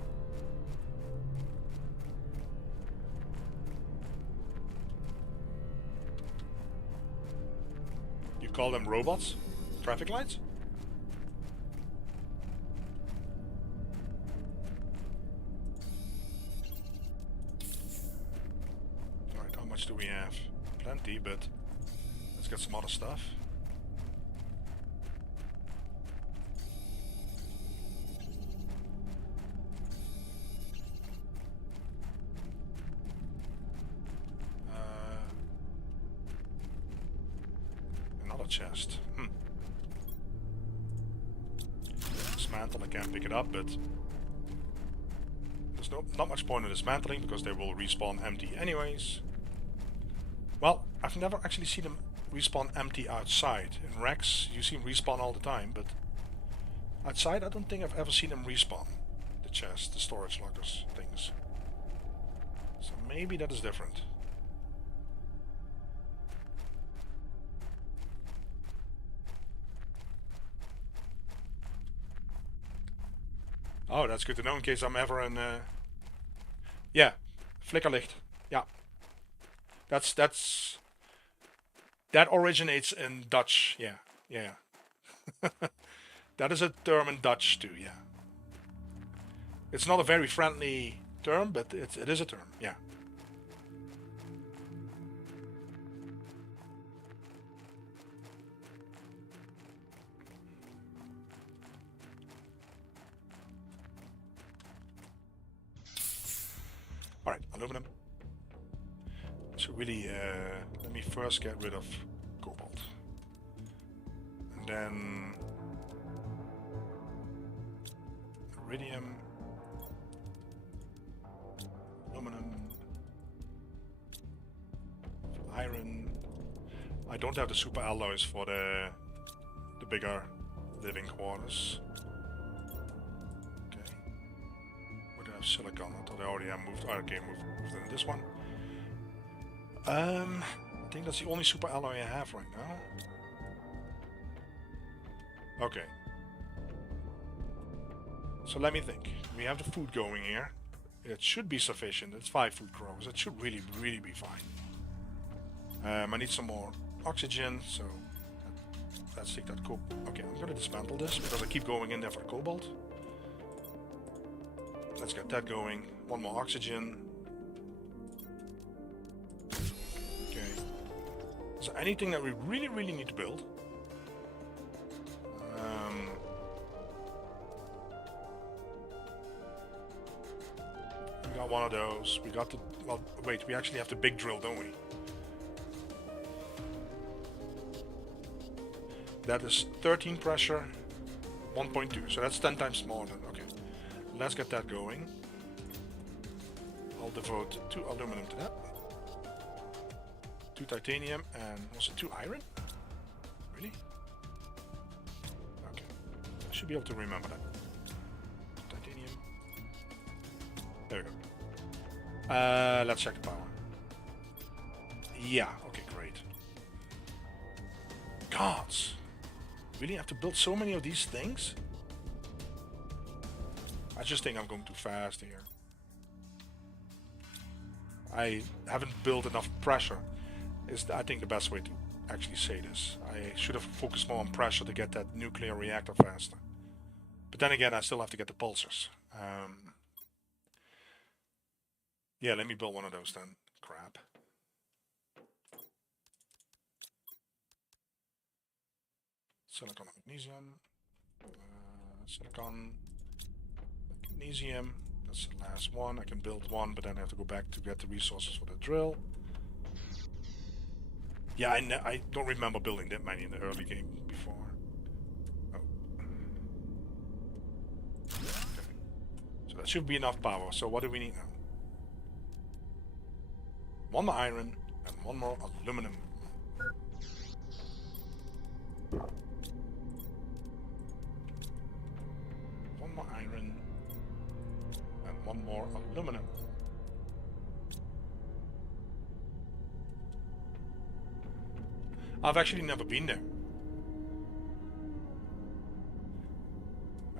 You call them robots? Traffic lights? Alright, how much do we have? Plenty, but let's get some other stuff. Another chest. Dismantle, I can't pick it up, but there's not much point in dismantling because they will respawn empty anyways. Well, I've never actually seen them respawn empty outside. In wrecks, you see them respawn all the time, but outside I don't think I've ever seen them respawn. The chests, the storage lockers, things. So maybe that is different. Oh, that's good to know in case I'm ever in... Yeah, flickerlicht. Yeah. That originates in Dutch. Yeah, yeah. That is a term in Dutch too, yeah. It's not a very friendly term, but it is a term, yeah. Alright, aluminum. So really, let me first get rid of cobalt. And then... iridium. Aluminum. Iron. I don't have the super alloys for the bigger living quarters. Okay. Would I have silicon? I thought I already have moved. Oh, okay, moved into this one. I think that's the only super alloy I have right now. Okay. So let me think. We have the food going here. It should be sufficient. It's 5 food crows. It should really be fine. I need some more oxygen, so let's take that cobalt. Okay, I'm gonna dismantle this because I keep going in there for cobalt. Let's get that going. One more oxygen. Okay. Is there anything that we really need to build? We got one of those. We got the... Well, wait, we actually have the big drill, don't we? That is 13 pressure, 1.2. So that's 10 times smaller than... Okay. Let's get that going. I'll devote 2 aluminum to that. 2 titanium and also 2 iron? Really? Okay. I should be able to remember that. Titanium. There we go. Let's check the power. Yeah, okay, great. Gods! Really have to build so many of these things? I just think I'm going too fast here. I haven't built enough pressure, is I think the best way to actually say this. I should have focused more on pressure to get that nuclear reactor faster. But then again, I still have to get the pulsars. Yeah, let me build one of those then. Crap. Silicon and magnesium. Silicon, magnesium. That's the last one. I can build one, but then I have to go back to get the resources for the drill. Yeah, I don't remember building that many in the early game before. Oh. Okay. So that should be enough power. So what do we need now? 1 more iron and 1 more aluminum. One more iron and 1 more aluminum. I've actually never been there.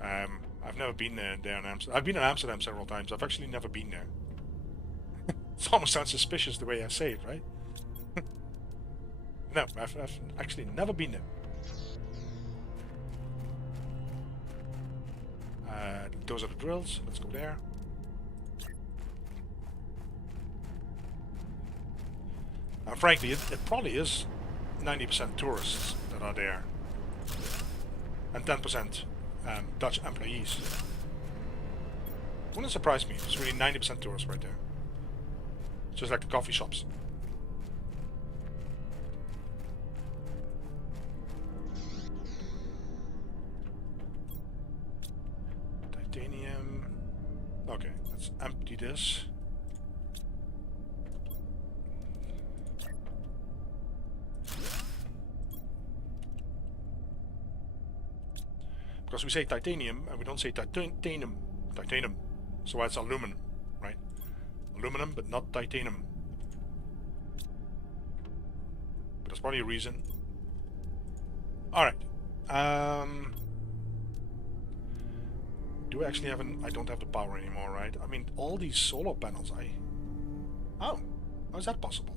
I've never been there in Amsterdam. I've been in Amsterdam several times. I've actually never been there. It almost sounds suspicious the way I say it, right? No, I've actually never been there. Those are the drills. Let's go there. Frankly, it probably is 90% tourists that are there. And 10% Dutch employees. Wouldn't surprise me. It's really 90% tourists right there. Just like the coffee shops. Titanium. Okay, let's empty this. Because we say titanium and we don't say titanium. Titanium. So it's aluminum, right? Aluminum, but not titanium. But there's probably a reason. Alright. Do I actually have I don't have the power anymore, right? I mean, all these solar panels, Oh, how is that possible?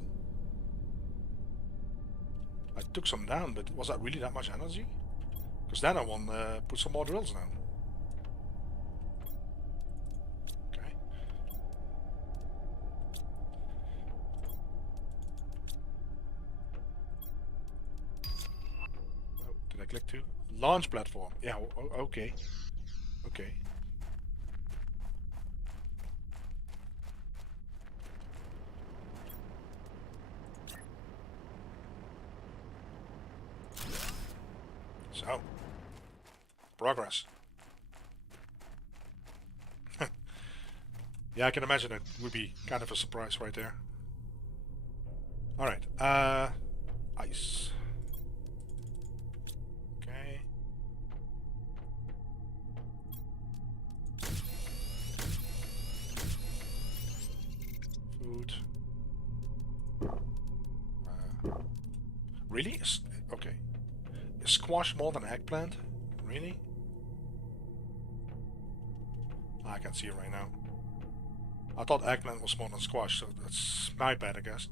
I took some down, but was that really that much energy? Because then I want to put some more drills down. Okay. Oh, did I click to? Launch platform. Yeah, okay. Okay. So, progress. Yeah, I can imagine it would be kind of a surprise right there. Alright, ice. Okay. Food. Really? Okay. Is squash more than eggplant? Really? I can see it right now. I thought eggplant was more than squash, so that's my bad, I guess.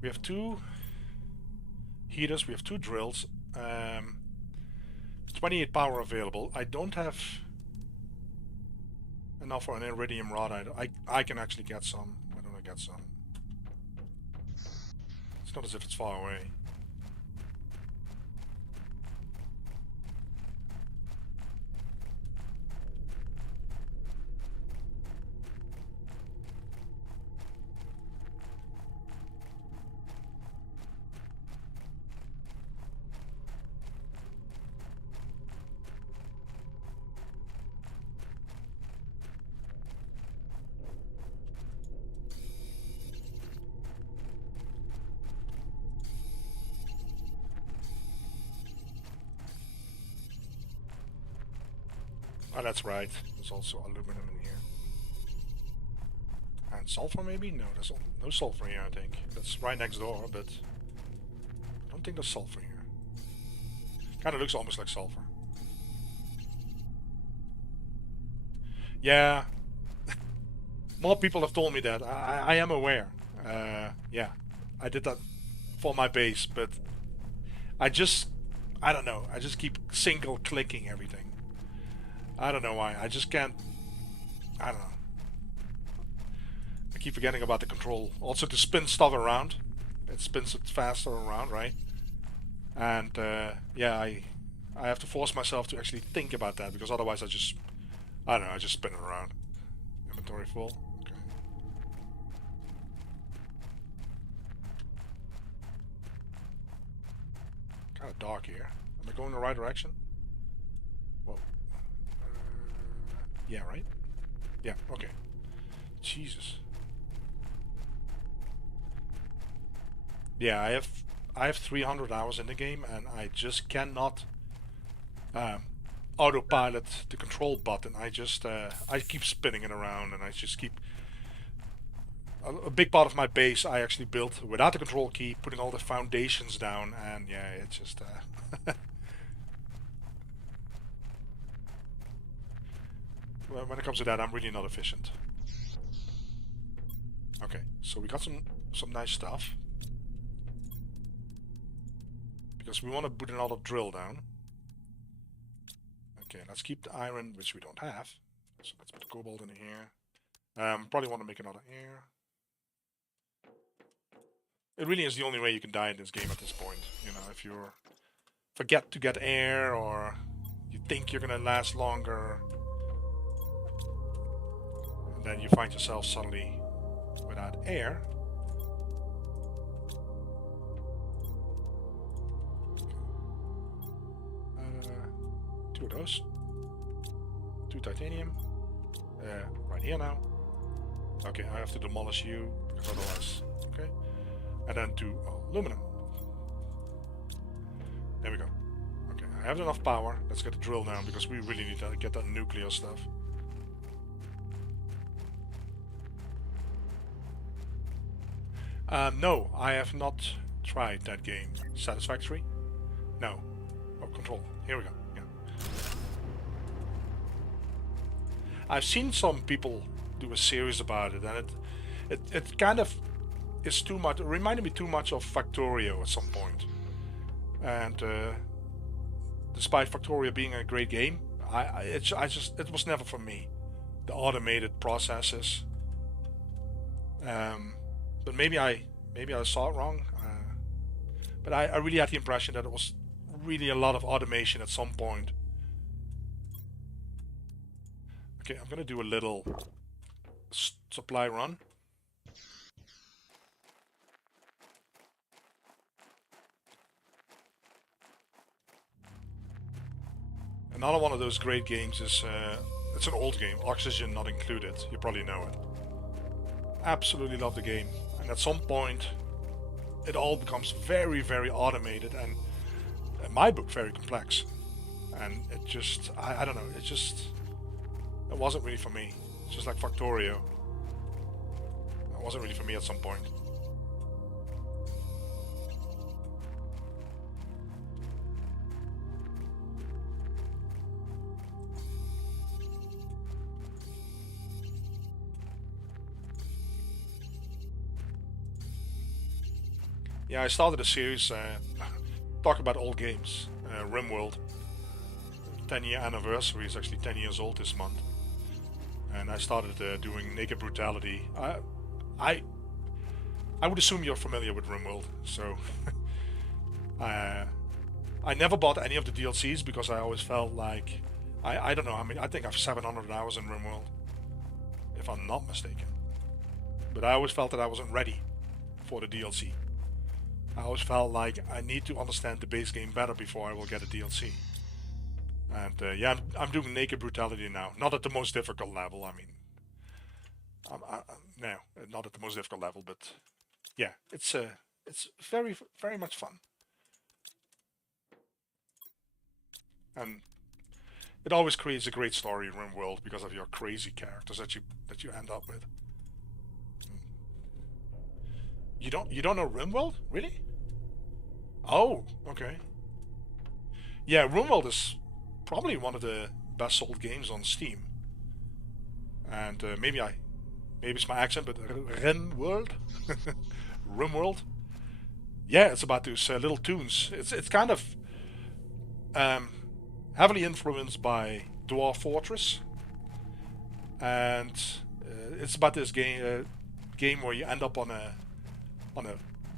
We have 2 heaters, we have 2 drills, 28 power available. I don't have enough for an iridium rod. I can actually get some. Why don't I get some? It's not as if it's far away. Oh, that's right. There's also aluminum in here. And sulfur maybe? No, there's no sulfur here, I think. That's right next door, but I don't think there's sulfur here. Kinda looks almost like sulfur. Yeah. More people have told me that. I am aware. Yeah. I did that for my base, but I don't know. I just keep single clicking everything. I don't know why. I just can't. I don't know. I keep forgetting about the control. Also to spin stuff around. It spins it faster around, right? And yeah, I have to force myself to actually think about that, because otherwise I don't know, I just spin it around. Inventory full. Okay. Kind of dark here. Am I going the right direction? Whoa. Yeah, right? Yeah, okay. Jesus. Yeah, I have 300 hours in the game, and I just cannot autopilot the control button. I keep spinning it around, and I just keep... A big part of my base I actually built without the control key, putting all the foundations down, and yeah, it's just... when it comes to that, I'm really not efficient. Okay, so we got some nice stuff. Because we want to put another drill down. Okay, let's keep the iron, which we don't have. So let's put the cobalt in here. Probably want to make another air. It really is the only way you can die in this game at this point. You know, if you forget to get air, or you think you're gonna last longer, and then you find yourself suddenly without air. Two of those. 2 titanium. Right here now. Okay, I have to demolish you, because otherwise... Okay. And then 2 aluminum. There we go. Okay, I have enough power. Let's get the drill down, because we really need to get that nuclear stuff. No, I have not tried that game. Satisfactory? No. Oh, control. Here we go. Yeah. I've seen some people do a series about it, and it kind of is too much. It reminded me too much of Factorio at some point. And despite Factorio being a great game, it was never for me. The automated processes. But maybe I saw it wrong. But I really had the impression that it was really a lot of automation at some point. Okay, I'm gonna do a little supply run. Another one of those great games is, it's an old game, Oxygen not included, you probably know it. Absolutely love the game, and at some point it all becomes very, very automated, and in my book very complex. And it just, I don't know, it wasn't really for me. It's just like Factorio. It wasn't really for me at some point. Yeah, I started a series talk about old games. RimWorld. 10-year anniversary is actually 10 years old this month. And I started doing Naked Brutality. I would assume you're familiar with RimWorld, so I never bought any of the DLCs because I always felt like I don't know. I mean, I think I have 700 hours in RimWorld, if I'm not mistaken. But I always felt that I wasn't ready for the DLC. I always felt like I need to understand the base game better before I will get a DLC. And yeah, I'm doing Naked Brutality now. Not at the most difficult level. I mean, no, not at the most difficult level, but yeah, it's very very much fun. And it always creates a great story in RimWorld because of your crazy characters that you end up with. You don't know RimWorld? Really? Oh, okay. Yeah, RimWorld is probably one of the best sold games on Steam. And maybe it's my accent, but RimWorld, RimWorld. Yeah, it's about those little toons. It's kind of um, heavily influenced by Dwarf Fortress, and it's about this game where you end up on a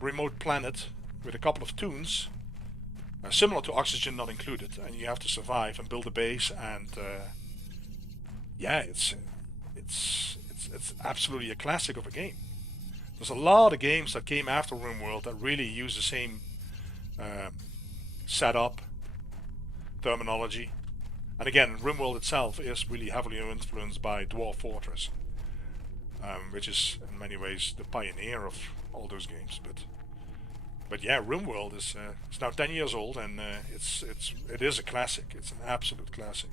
remote planet with a couple of toons, similar to Oxygen Not Included, and you have to survive and build a base. And yeah, it's absolutely a classic of a game. There's a lot of games that came after RimWorld that really use the same setup, terminology. And again, RimWorld itself is really heavily influenced by Dwarf Fortress, which is in many ways the pioneer of all those games. But yeah, RimWorld is it's now 10 years old, and it is a classic. It's an absolute classic.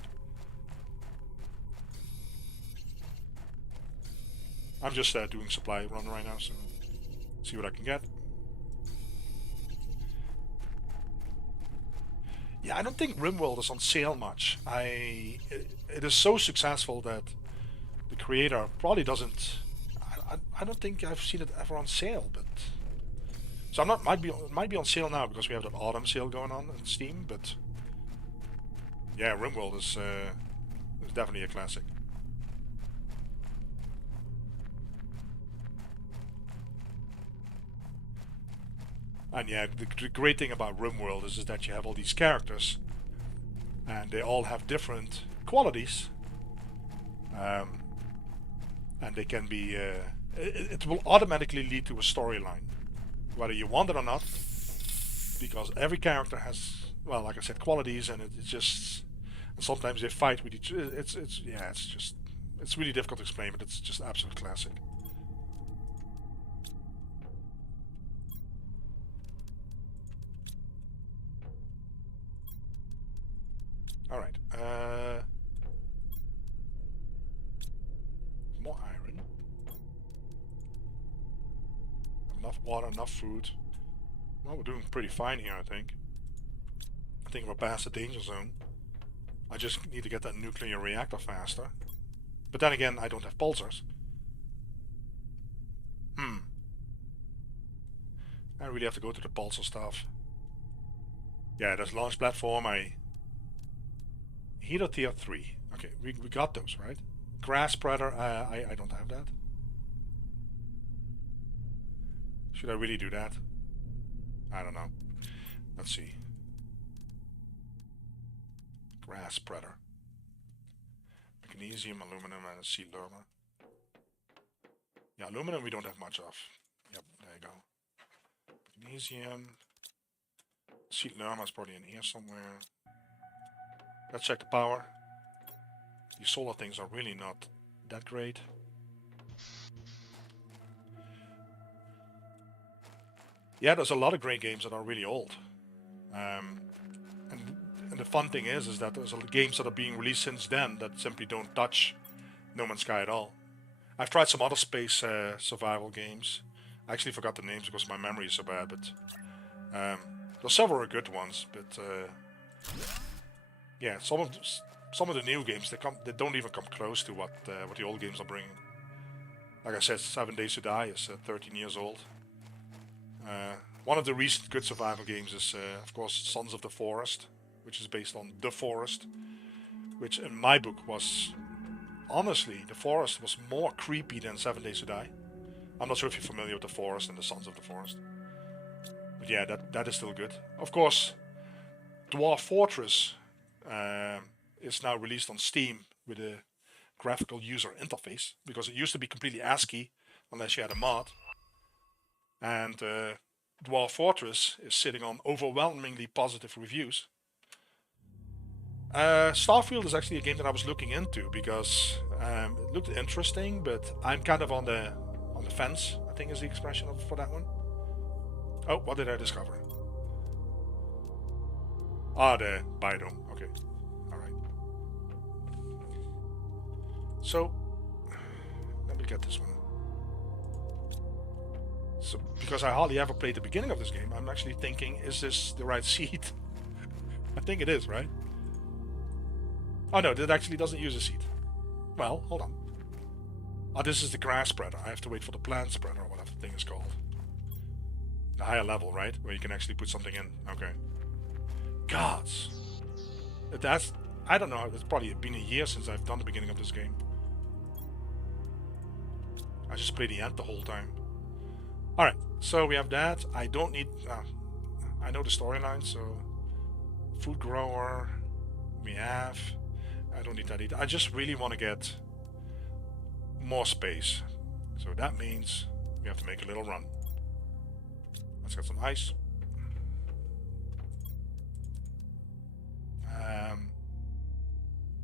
I'm just doing supply run right now, so see what I can get. Yeah, I don't think RimWorld is on sale much. It is so successful that the creator probably doesn't. I don't think I've seen it ever on sale, but so I'm not might be on sale now because we have that autumn sale going on Steam. But yeah, RimWorld is definitely a classic. And yeah, the great thing about RimWorld is that you have all these characters, and they all have different qualities, um, and they can be. It will automatically lead to a storyline, whether you want it or not, because every character has, well, like I said, qualities, and it's just. And sometimes they fight with each. It's really difficult to explain, but it's just absolute classic. All right. More iron. Enough water, enough food. Well, we're doing pretty fine here, I think. I think we're past the danger zone. I just need to get that nuclear reactor faster. But then again, I don't have pulsars. I really have to go to the pulsar stuff. Yeah, there's launch platform. Heater tier 3. Okay, we got those, right? Grass spreader, I don't have that. Should I really do that? I don't know. Let's see. Grass spreader. Magnesium, aluminum, and seed learner. Yeah, aluminum we don't have much of. Yep, there you go. Magnesium. Seed learner is probably in here somewhere. Let's check the power. These solar things are really not that great. Yeah, there's a lot of great games that are really old. And the fun thing is that there's games that are being released since then that simply don't touch No Man's Sky at all. I've tried some other space survival games. I actually forgot the names because my memory is so bad, but there's several good ones. But yeah, some of the new games they don't even come close to what the old games are bringing. Like I said, 7 Days to Die is 13 years old. One of the recent good survival games is, of course, Sons of the Forest, which is based on The Forest, which in my book was, honestly, The Forest was more creepy than 7 Days to Die. I'm not sure if you're familiar with the Forest and the Sons of the Forest. But yeah, that is still good. Of course, Dwarf Fortress is now released on Steam with a graphical user interface, because it used to be completely ASCII unless you had a mod. And Dwarf Fortress is sitting on overwhelmingly positive reviews. Starfield is actually a game that I was looking into because it looked interesting, but I'm kind of on the fence, I think is the expression for that one. Oh, what did I discover? Ah, the biodome. Okay. Alright. So, let me get this one. So, because I hardly ever played the beginning of this game, I'm actually thinking, is this the right seed? I think it is, right? Oh no, it actually doesn't use a seed. Well, hold on. Oh, this is the grass spreader. I have to wait for the plant spreader, or whatever the thing is called. The higher level, right? Where you can actually put something in. Okay. Gods. That's... I don't know. It's probably been a year since I've done the beginning of this game. I just played the end the whole time. Alright, so we have that. I don't need... I know the storyline, so... Food grower... We have... I don't need that either. I just really want to get... more space. So that means... we have to make a little run. Let's get some ice.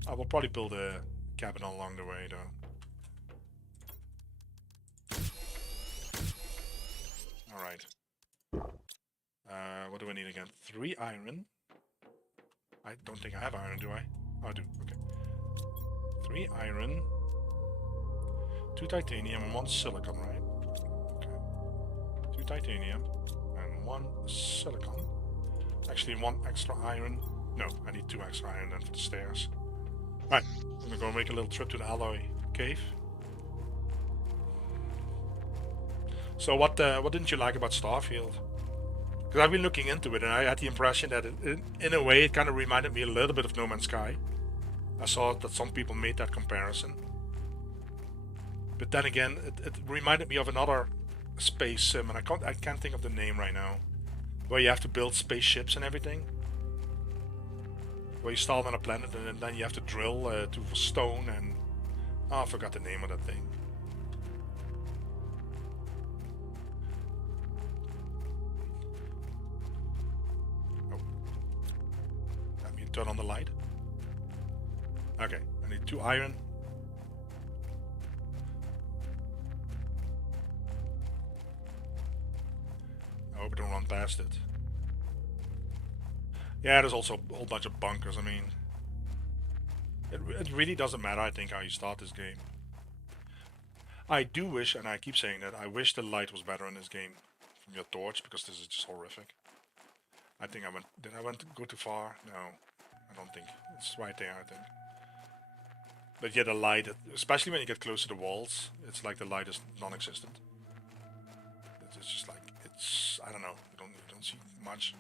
I will probably build a cabin along the way, though. Alright. What do I need again? 3 iron. I don't think I have iron, do I? Oh, I do. Okay. 3 iron. 2 titanium and 1 silicon, right? Okay. 2 titanium and 1 silicon. Actually, 1 extra iron. No, I need 2 extra iron then for the stairs. Right, I'm gonna go make a little trip to the alloy cave. So what didn't you like about Starfield? Because I've been looking into it and I had the impression that in a way it kind of reminded me a little bit of No Man's Sky. I saw that some people made that comparison. But then again, it reminded me of another space sim, and I can't think of the name right now. Where you have to build spaceships and everything. Where you start on a planet and then you have to drill for stone and... Oh, I forgot the name of that thing. Oh. Let me turn on the light. Okay, I need 2 iron. I hope I don't run past it. Yeah, there's also a whole bunch of bunkers. I mean, it really doesn't matter, I think, how you start this game. I do wish, and I keep saying that, I wish the light was better in this game from your torch, because this is just horrific. I think did I go too far? No, I don't think. It's right there, I think. But yeah, the light, especially when you get close to the walls, it's like the light is non-existent. It's just like, I don't know, you don't see much.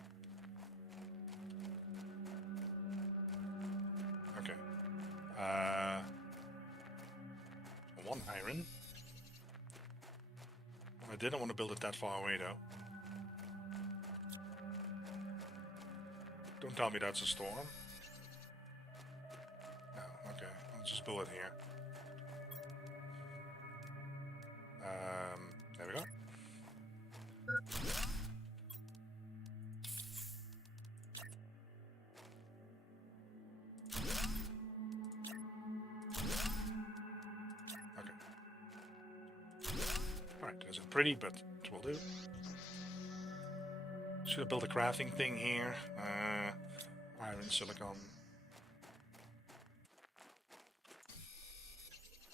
Okay. 1 iron. I didn't want to build it that far away, though. Don't tell me that's a storm. No, okay. I'll just build it here. There we go. Alright, it isn't pretty, but it will do. Should have built a crafting thing here. Iron, silicon.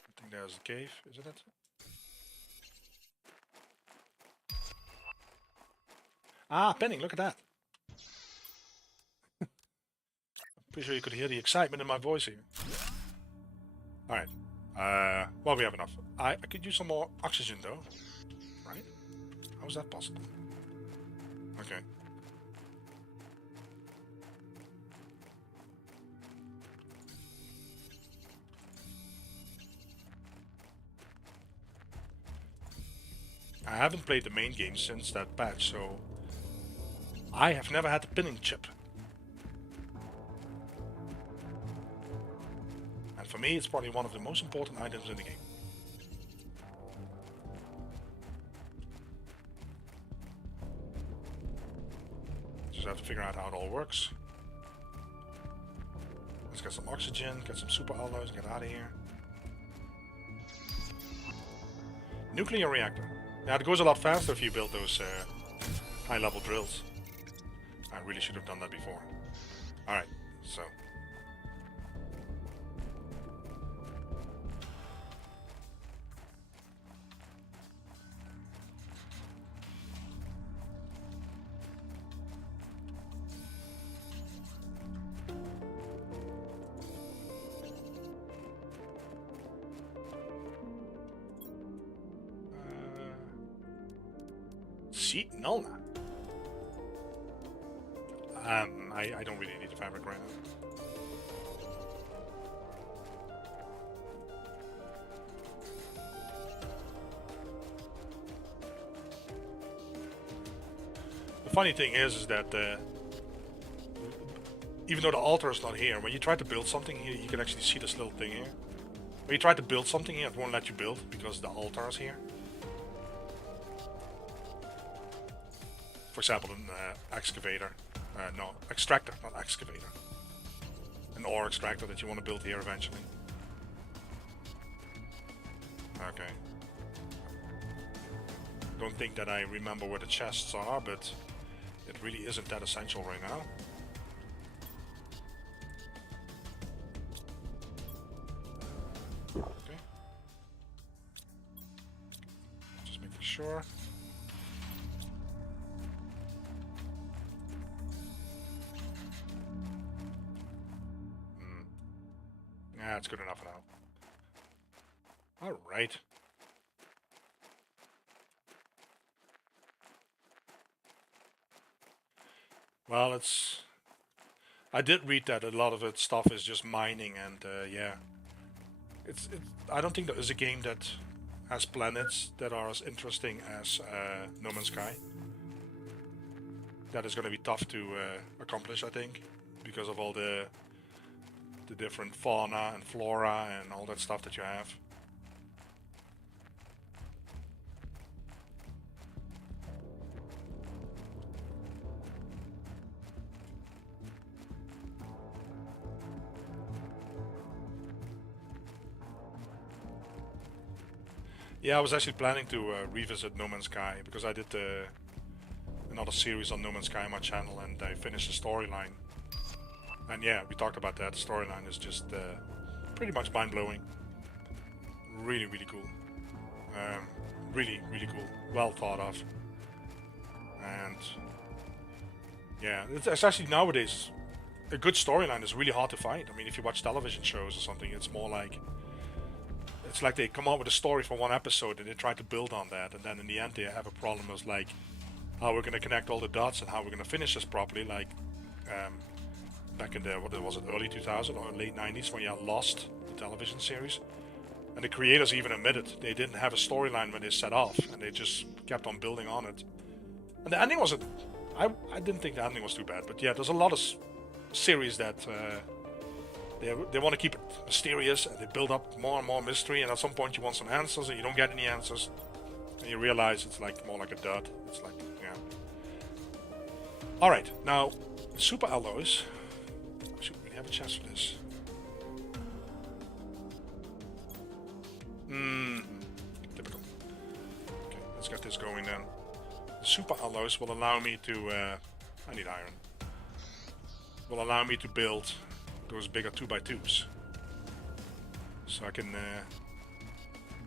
I think there's a cave, isn't it? Ah, penning, look at that. Pretty sure you could hear the excitement in my voice here. Alright. Well, we have enough. I could use some more oxygen, though. Right? How is that possible? Okay. I haven't played the main game since that patch, so I have never had the pinning chip. And for me, it's probably one of the most important items in the game. Just have to figure out how it all works. Let's get some oxygen, get some super alloys, get out of here. Nuclear reactor. Now it goes a lot faster if you build those high-level drills. I really should have done that before. Alright, so. Null. I don't really need the fabric right now. The funny thing is that even though the altar is not here, when you try to build something here, you can actually see this little thing here. When you try to build something here, it won't let you build because the altar is here. For example, an excavator. No, extractor, not excavator. An ore extractor that you want to build here eventually. Okay. Don't think that I remember where the chests are, but it really isn't that essential right now. Okay. Just making sure. Yeah, it's good enough now. Alright. Well, it's... I did read that a lot of its stuff is just mining and, yeah. I don't think there is a game that has planets that are as interesting as No Man's Sky. That is going to be tough to accomplish, I think, because of all the different fauna and flora and all that stuff that you have. Yeah, I was actually planning to revisit No Man's Sky because I did another series on No Man's Sky on my channel and I finished the storyline. And yeah, we talked about that. The storyline is just pretty much mind-blowing. Really, really cool. Really, really cool. Well thought of. And yeah, it's actually nowadays, a good storyline is really hard to find. I mean, if you watch television shows or something, it's more like... It's like they come out with a story for one episode and they try to build on that. And then in the end they have a problem with like, how we're going to connect all the dots and how we're going to finish this properly. Like... back in the, what was it, early 2000s or late 90s when you had Lost, the television series. And the creators even admitted they didn't have a storyline when they set off and they just kept on building on it. And the ending wasn't... I didn't think the ending was too bad, but yeah, there's a lot of series that they want to keep it mysterious and they build up more and more mystery, and at some point you want some answers and you don't get any answers. And you realize it's like more like a dud. It's like, yeah. Alright, now, super alloys. Should we have a chance for this? Typical. Okay, let's get this going then. The super alloys will allow me to... I need iron. Will allow me to build those bigger 2x2s. So I can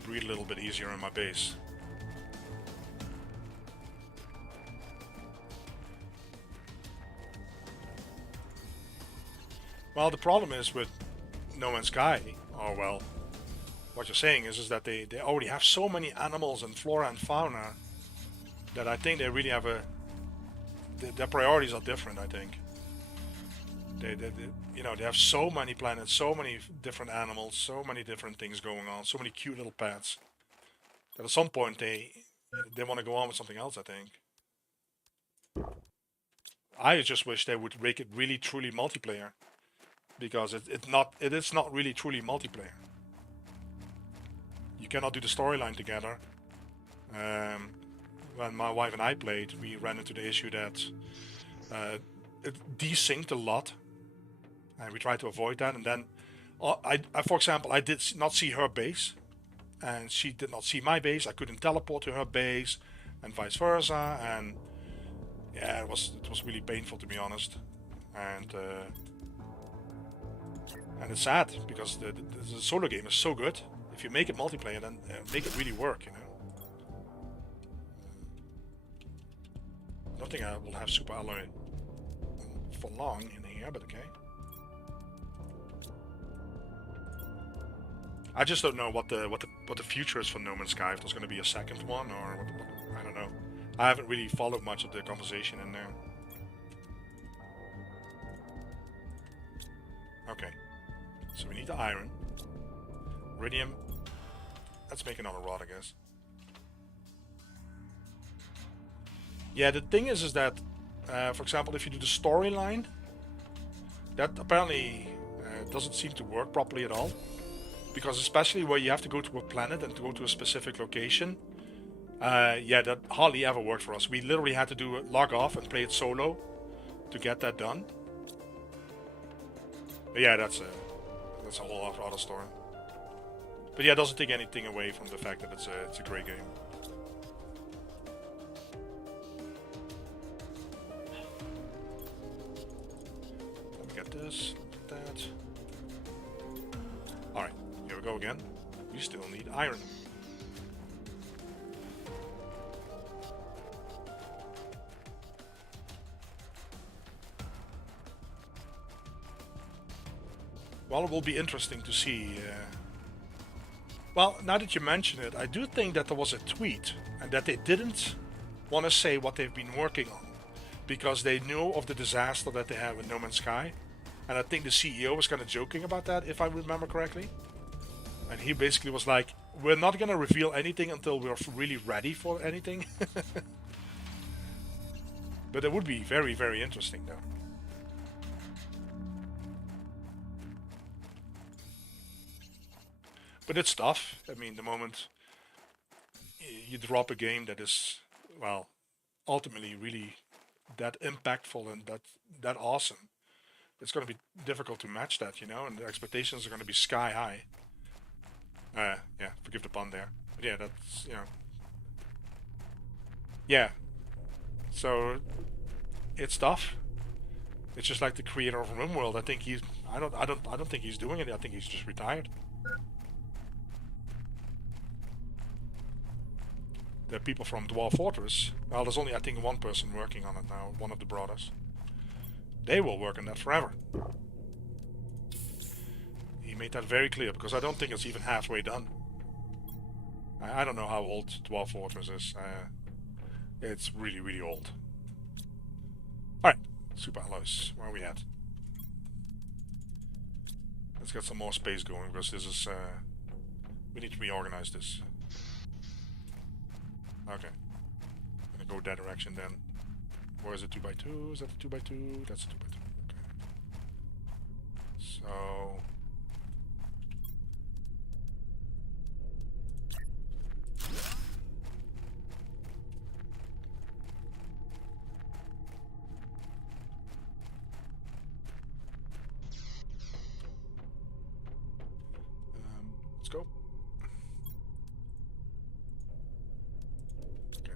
breathe a little bit easier in my base. Well, the problem is with No Man's Sky, or well, what you're saying is that they already have so many animals and flora and fauna that I think they really have their priorities are different, I think. They they have so many planets, so many different animals, so many different things going on, so many cute little pets, that at some point they They want to go on with something else, I think. I just wish they would make it really truly multiplayer, because it is not really truly multiplayer. You cannot do the storyline together. When my wife and I played, we ran into the issue that it desynced a lot, and we tried to avoid that. And then, for example, I did not see her base, and she did not see my base. I couldn't teleport to her base, and vice versa. And yeah, it was really painful, to be honest. And it's sad, because the solo game is so good. If you make it multiplayer, then make it really work, you know. I don't think I will have super alloy for long in here, but okay. I just don't know what the future is for No Man's Sky. If there's going to be a second one, or what, I don't know. I haven't really followed much of the conversation in there. Okay, so we need the iron, iridium. Let's make another rod, I guess. Yeah, the thing is that, for example, if you do the storyline, that apparently doesn't seem to work properly at all. Because especially where you have to go to a planet and to go to a specific location, yeah, that hardly ever worked for us. We literally had to log off and play it solo to get that done. But yeah, that's a whole other story. But yeah, it doesn't take anything away from the fact that it's a great game. Let me get this, that. All right. Here we go again. We still need iron. Well, it will be interesting to see. Well, now that you mention it, I do think that there was a tweet and that they didn't want to say what they've been working on, because they knew of the disaster that they had with No Man's Sky. And I think the CEO was kind of joking about that, if I remember correctly. And he basically was like, we're not going to reveal anything until we're really ready for anything. But it would be very, very interesting, though. But it's tough. I mean, the moment you drop a game that is, well, ultimately really that impactful and that awesome, it's going to be difficult to match that, you know, and the expectations are going to be sky high. Yeah, forgive the pun there. But yeah, that's, you know. Yeah. So it's tough. It's just like the creator of RimWorld. I think I don't think he's doing it. I think he's just retired. The people from Dwarf Fortress, well, there's only, I think, one person working on it now, one of the brothers. They will work on that forever. He made that very clear, because I don't think it's even halfway done. I don't know how old Dwarf Fortress is. It's really, really old. Alright, super alloys. Where are we at? Let's get some more space going, because this is... we need to reorganize this. Okay. I'm gonna go that direction then. Where is it? 2x2? Is that a 2x2? That's a 2x2. Okay. So... let's go. Okay.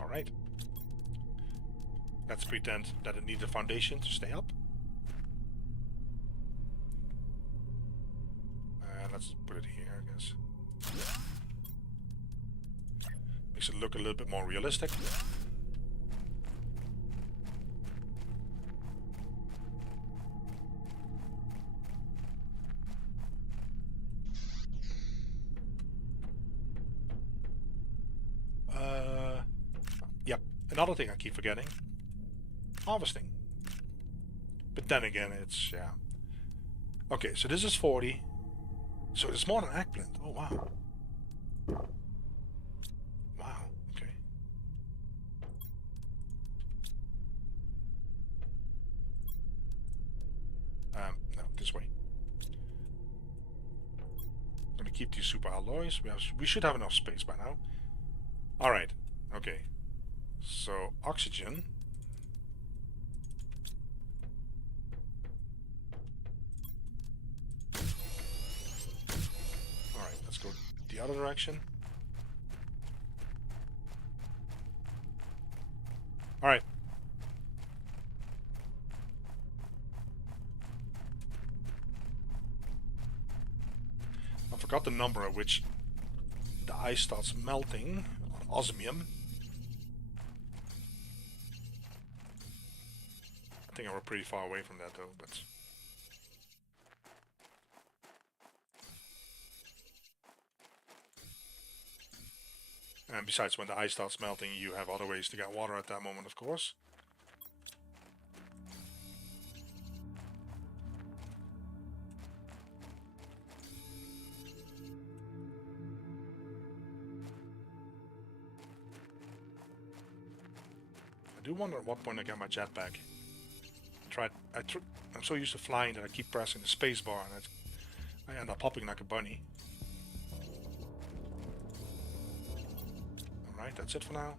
Alright. Let's pretend that it needs a foundation to stay up. Let's put it here, I guess. Makes it look a little bit more realistic. another thing I keep forgetting. Harvesting. But then again, it's, yeah. Okay, so this is 40. So it's more than eggplant. Oh, wow. Wow, okay. No, this way. I'm gonna keep these super alloys. We should have enough space by now. Alright, okay. So, oxygen. Alright, let's go the other direction. Alright. I forgot the number at which the ice starts melting on osmium. I think I were pretty far away from that though, but... And besides, when the ice starts melting, you have other ways to get water at that moment, of course. I do wonder at what point I get my jetpack. I'm so used to flying that I keep pressing the space bar and I end up hopping like a bunny. Alright, that's it for now.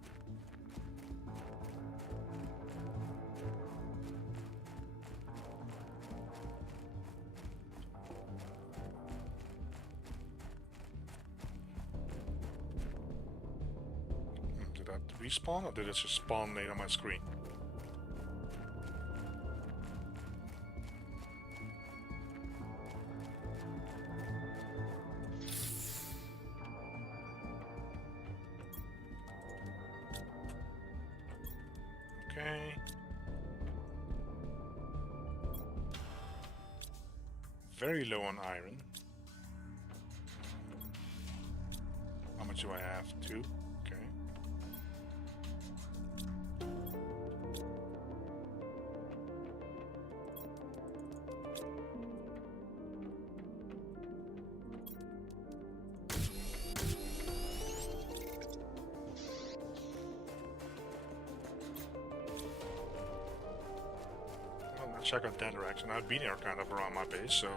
Did that respawn or did it just spawn late on my screen? Okay. Very low on iron. How much do I have? 2? Okay. Check out that direction. I've been here kind of around my base, so...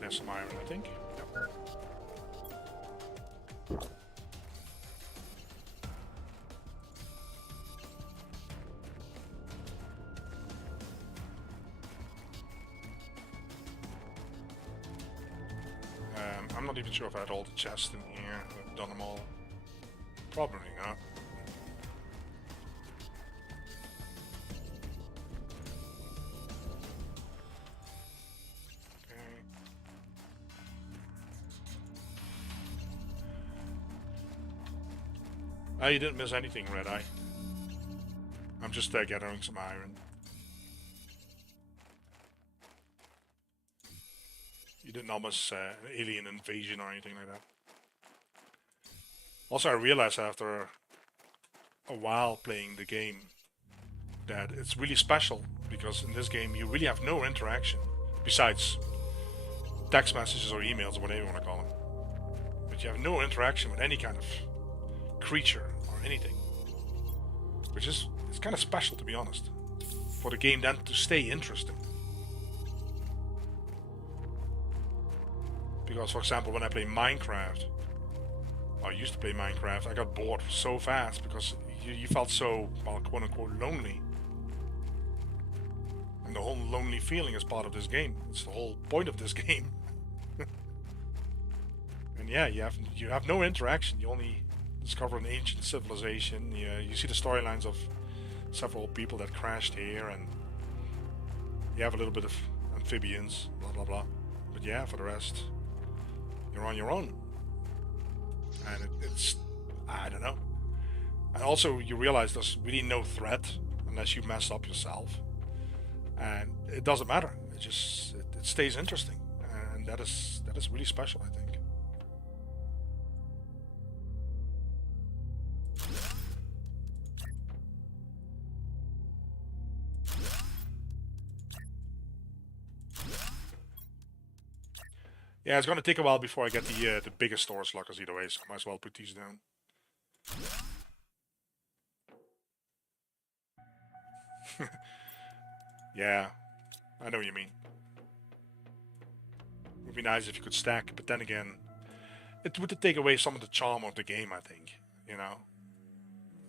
there's some iron, I think. Yep. I'm not even sure if I had all the chests in here. I've done them all. Probably not. Okay. You didn't miss anything, Red Eye. I'm just gathering some iron. You didn't almost an alien invasion or anything like that. Also, I realized after a while playing the game that it's really special because in this game you really have no interaction besides text messages or emails or whatever you want to call them. But you have no interaction with any kind of creature or anything, which is it's kind of special, to be honest, for the game then to stay interesting. Because, for example, when I play Minecraft, or I used to play Minecraft, I got bored so fast because you felt so, well, quote-unquote, lonely. And the whole lonely feeling is part of this game. It's the whole point of this game. And yeah, you have no interaction. You only discover an ancient civilization. You see the storylines of several people that crashed here, and you have a little bit of amphibians, blah blah blah. But yeah, for the rest, you're on your own. And it's, I don't know. And also, you realize there's really no threat unless you mess up yourself. And it doesn't matter. It stays interesting, and that is really special, I think. Yeah, it's gonna take a while before I get the biggest storage lockers either way, so I might as well put these down. Yeah, I know what you mean. It would be nice if you could stack, but then again, it would take away some of the charm of the game, I think. You know?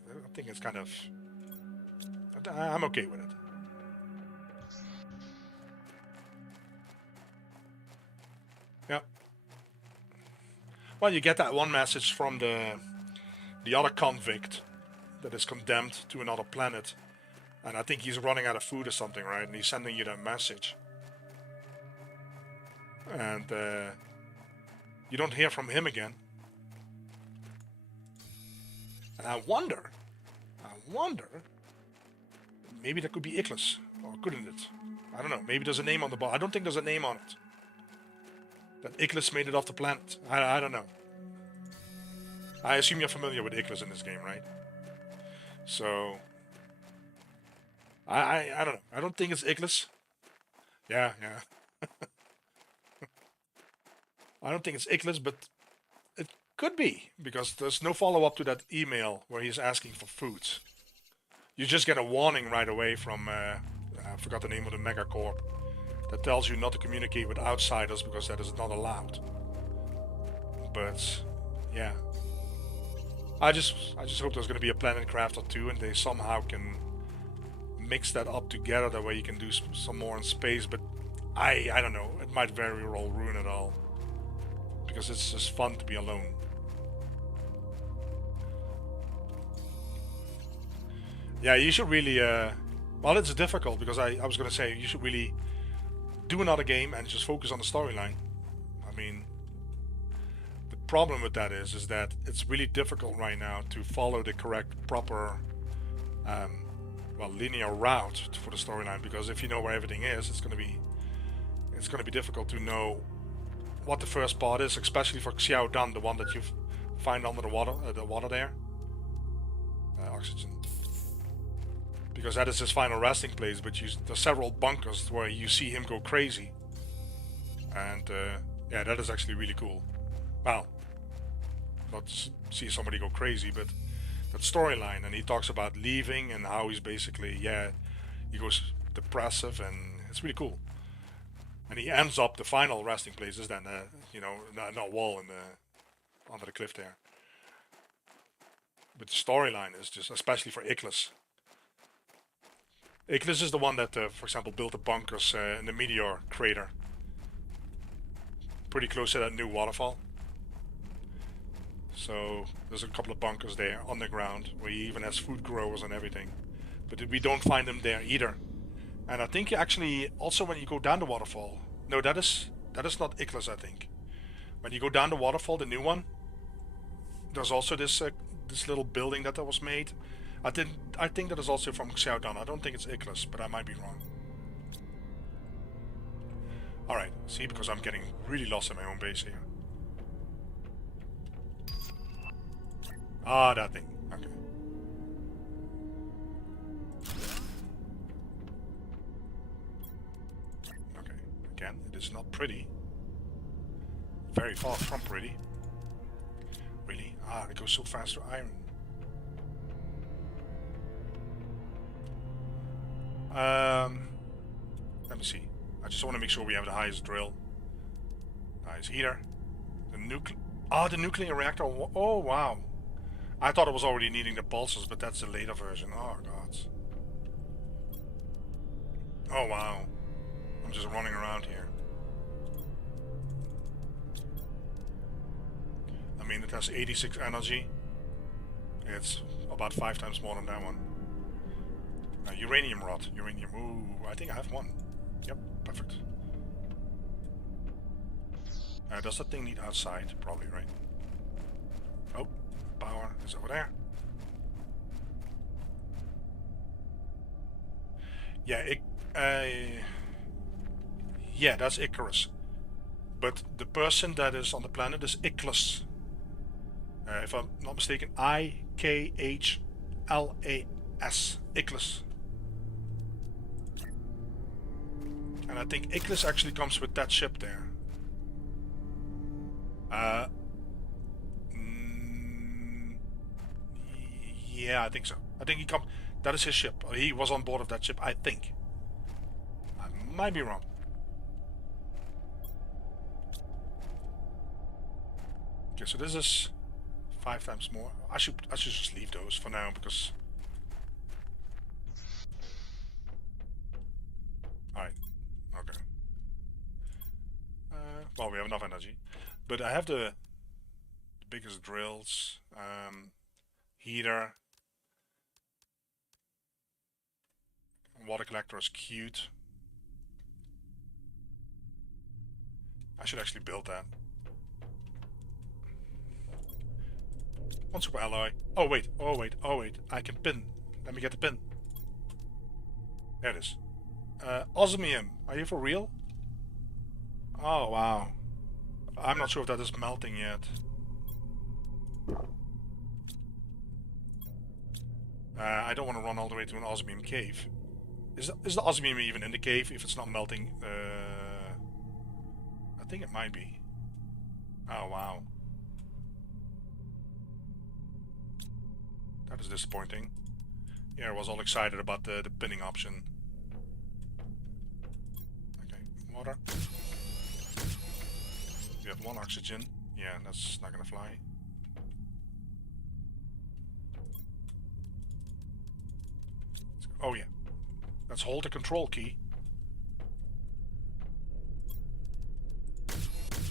I think it's kind of... I'm okay with it. Yeah. Well, you get that one message from the other convict that is condemned to another planet. And I think he's running out of food or something, right? And he's sending you that message. And you don't hear from him again. And I wonder, maybe that could be Iklas, or couldn't it? I don't know, maybe there's a name on the ball. I don't think there's a name on it. That Iklas made it off the planet. I don't know. I assume you're familiar with Iklas in this game, right? So... I don't know. I don't think it's Iklas. Yeah. I don't think it's Iklas, but it could be, because there's no follow-up to that email where he's asking for food. You just get a warning right away from, I forgot the name of the megacorp, that tells you not to communicate with outsiders because that is not allowed. But, yeah. I just hope there's going to be a Planet Crafter 2 and they somehow can mix that up together, that way you can do some more in space, but I don't know, it might very well ruin it all, because it's just fun to be alone. Yeah, you should really, well, it's difficult, because I was gonna say, you should really do another game and just focus on the storyline. I mean, the problem with that is that it's really difficult right now to follow the correct, proper, well, linear route for the storyline, because if you know where everything is, it's gonna be difficult to know what the first part is, especially for Xiao Dan, the one that you find under the water there. Oxygen, because that is his final resting place. But there's several bunkers where you see him go crazy, and yeah, that is actually really cool. Well, not see somebody go crazy, but that storyline, and he talks about leaving and how he's basically, yeah, he goes depressive, and it's really cool. And he ends up, the final resting place is then, you know, no wall under the cliff there. But the storyline is just, especially for Iklas. Iklas is the one that, for example, built the bunkers in the meteor crater, pretty close to that new waterfall. So there's a couple of bunkers there underground where he even has food growers and everything, but we don't find them there either. And I think actually also when you go down the waterfall, no, that is not Iklas, I think. When you go down the waterfall, the new one, there's also this little building that was made. I think that is also from Xiao Dan. I don't think it's Iklas, but I might be wrong. Alright, see, because I'm getting really lost in my own base here. Ah, that thing. Okay. Okay. Again, it is not pretty. Very far from pretty. Really? Ah, it goes so fast to iron. Let me see. I just want to make sure we have the highest drill. Nice heater. The nuclear reactor. Oh, wow. I thought it was already needing the pulses, but that's the later version. Oh, God. Oh, wow. I'm just running around here. I mean, it has 86 energy. It's about 5 times more than that one. Uranium rod. Uranium. Ooh, I think I have one. Yep, perfect. Does that thing need outside? Probably, right? Oh, power is over there. Yeah, yeah, that's Icarus. But the person that is on the planet is Ikhlas. If I'm not mistaken, Ikhlas. Ikhlas. And I think Ikhlas actually comes with that ship there. Mm, yeah, I think so. I think he comes. That is his ship. He was on board of that ship, I think. I might be wrong. Okay, so this is 5 times more. I should just leave those for now because. Alright. Okay. Well, we have enough energy, but I have the biggest drills. Heater. Water collector is cute. I should actually build that. One super alloy. Oh wait, oh wait, oh wait. I can pin. Let me get the pin. There it is. Osmium, are you for real? Oh wow. I'm not sure if that is melting yet. I don't want to run all the way to an osmium cave. Is the osmium even in the cave if it's not melting? I think it might be. Oh wow. That is disappointing. Yeah, I was all excited about the pinning option. Okay, water. We have 1 oxygen. Yeah, that's not gonna fly. Oh yeah. Let's hold the control key.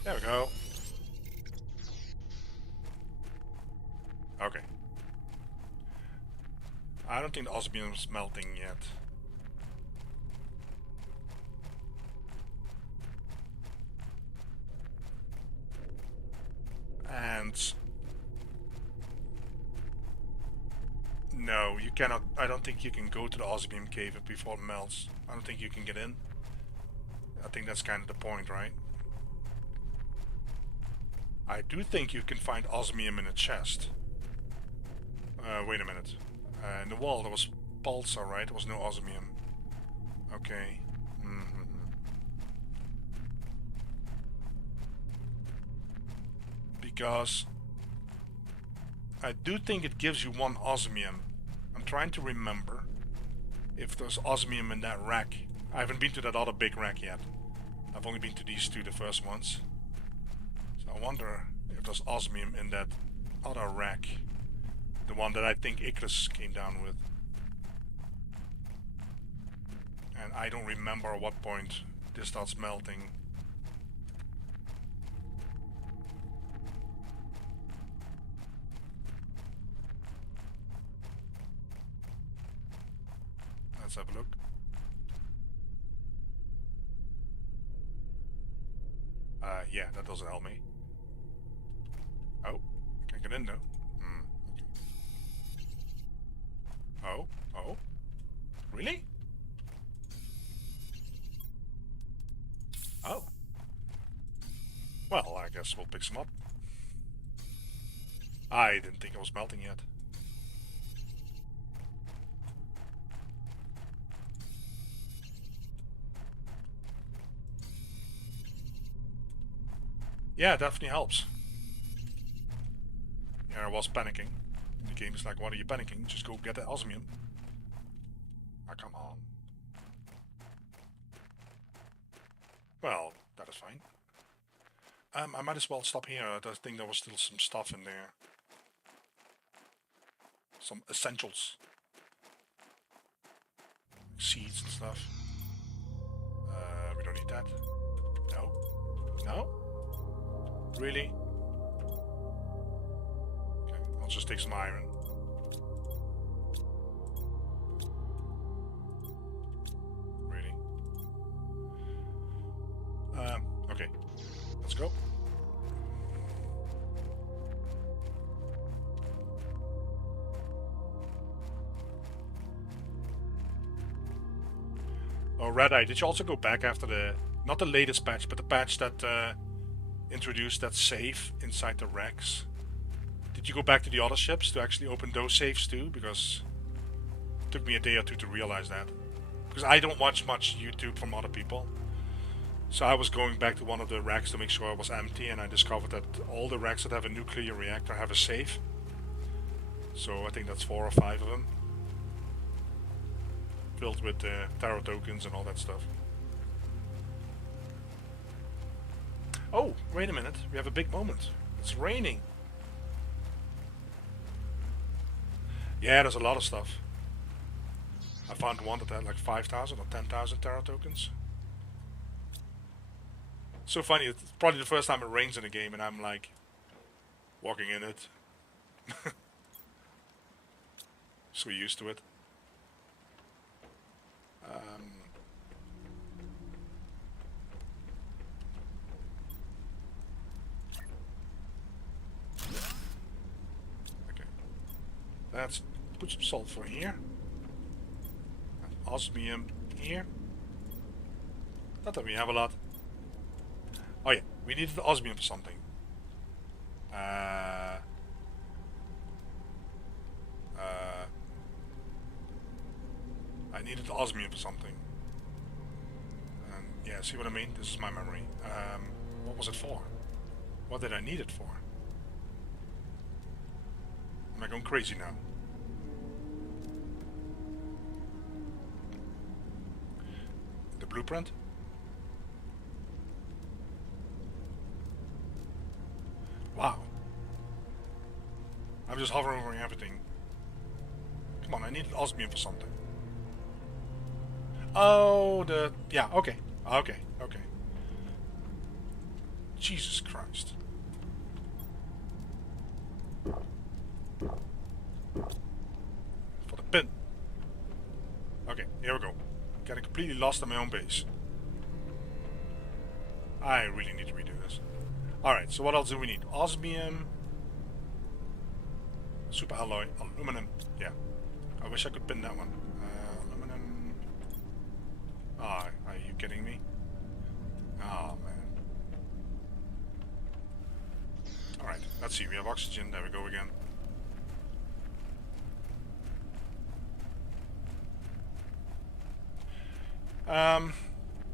There we go. Okay. I don't think the osmium's melting yet. And no, you cannot. I don't think you can go to the osmium cave before it melts. I don't think you can get in. I think that's kind of the point, right? I do think you can find osmium in a chest. Wait a minute. In the wall there was pulsar, right? There was no osmium. Okay. Because I do think it gives you 1 osmium. I'm trying to remember if there's osmium in that rack. I haven't been to that other big rack yet. I've only been to these 2, the first ones. So I wonder if there's osmium in that other rack. The one that I think Icarus came down with. And I don't remember at what point this starts melting. Let's have a look. Yeah, that doesn't help me. Oh, can't get in though. Okay. Oh, really? Oh. Well, I guess we'll pick some up. I didn't think it was melting yet. Yeah, it definitely helps. Yeah, I was panicking. The game is like, what are you panicking? Just go get the osmium. Ah, come on. Well, that is fine. I might as well stop here. I think there was still some stuff in there. Some essentials. Seeds and stuff. We don't need that. No. No? Really? Okay, I'll just take some iron. Really? Okay. Let's go. Oh, Red Eye, did you also go back after the... Not the latest patch, but the patch that introduced that safe inside the wrecks? Did you go back to the other ships to actually open those safes too? Because it took me a day or two to realize that. Because I don't watch much YouTube from other people. So I was going back to one of the racks to make sure it was empty, and I discovered that all the racks that have a nuclear reactor have a safe. So I think that's 4 or 5 of them. Filled with tarot tokens and all that stuff. Oh, wait a minute. We have a big moment. It's raining. Yeah, there's a lot of stuff. I found one that had like 5,000 or 10,000 tarot tokens. So funny, it's probably the first time it rains in a game and I'm like walking in it. So used to it. Okay. Let's put some sulfur here. Osmium here. Not that we have a lot. Oh yeah, we needed the osmium for something. I needed the osmium for something. Yeah, see what I mean? This is my memory. What was it for? What did I need it for? Am I going crazy now? The blueprint? Wow. I'm just hovering over everything. Come on, I need osmium for something. Oh, yeah, okay. Okay. Jesus Christ. For the pin. Okay, here we go. Getting completely lost in my own base. I really need to redo this. Alright, so what else do we need? Osmium. Super alloy. Aluminum. Yeah. I wish I could pin that one. Aluminum. Ah, are you kidding me? Oh, man. Alright, let's see. We have oxygen. There we go again.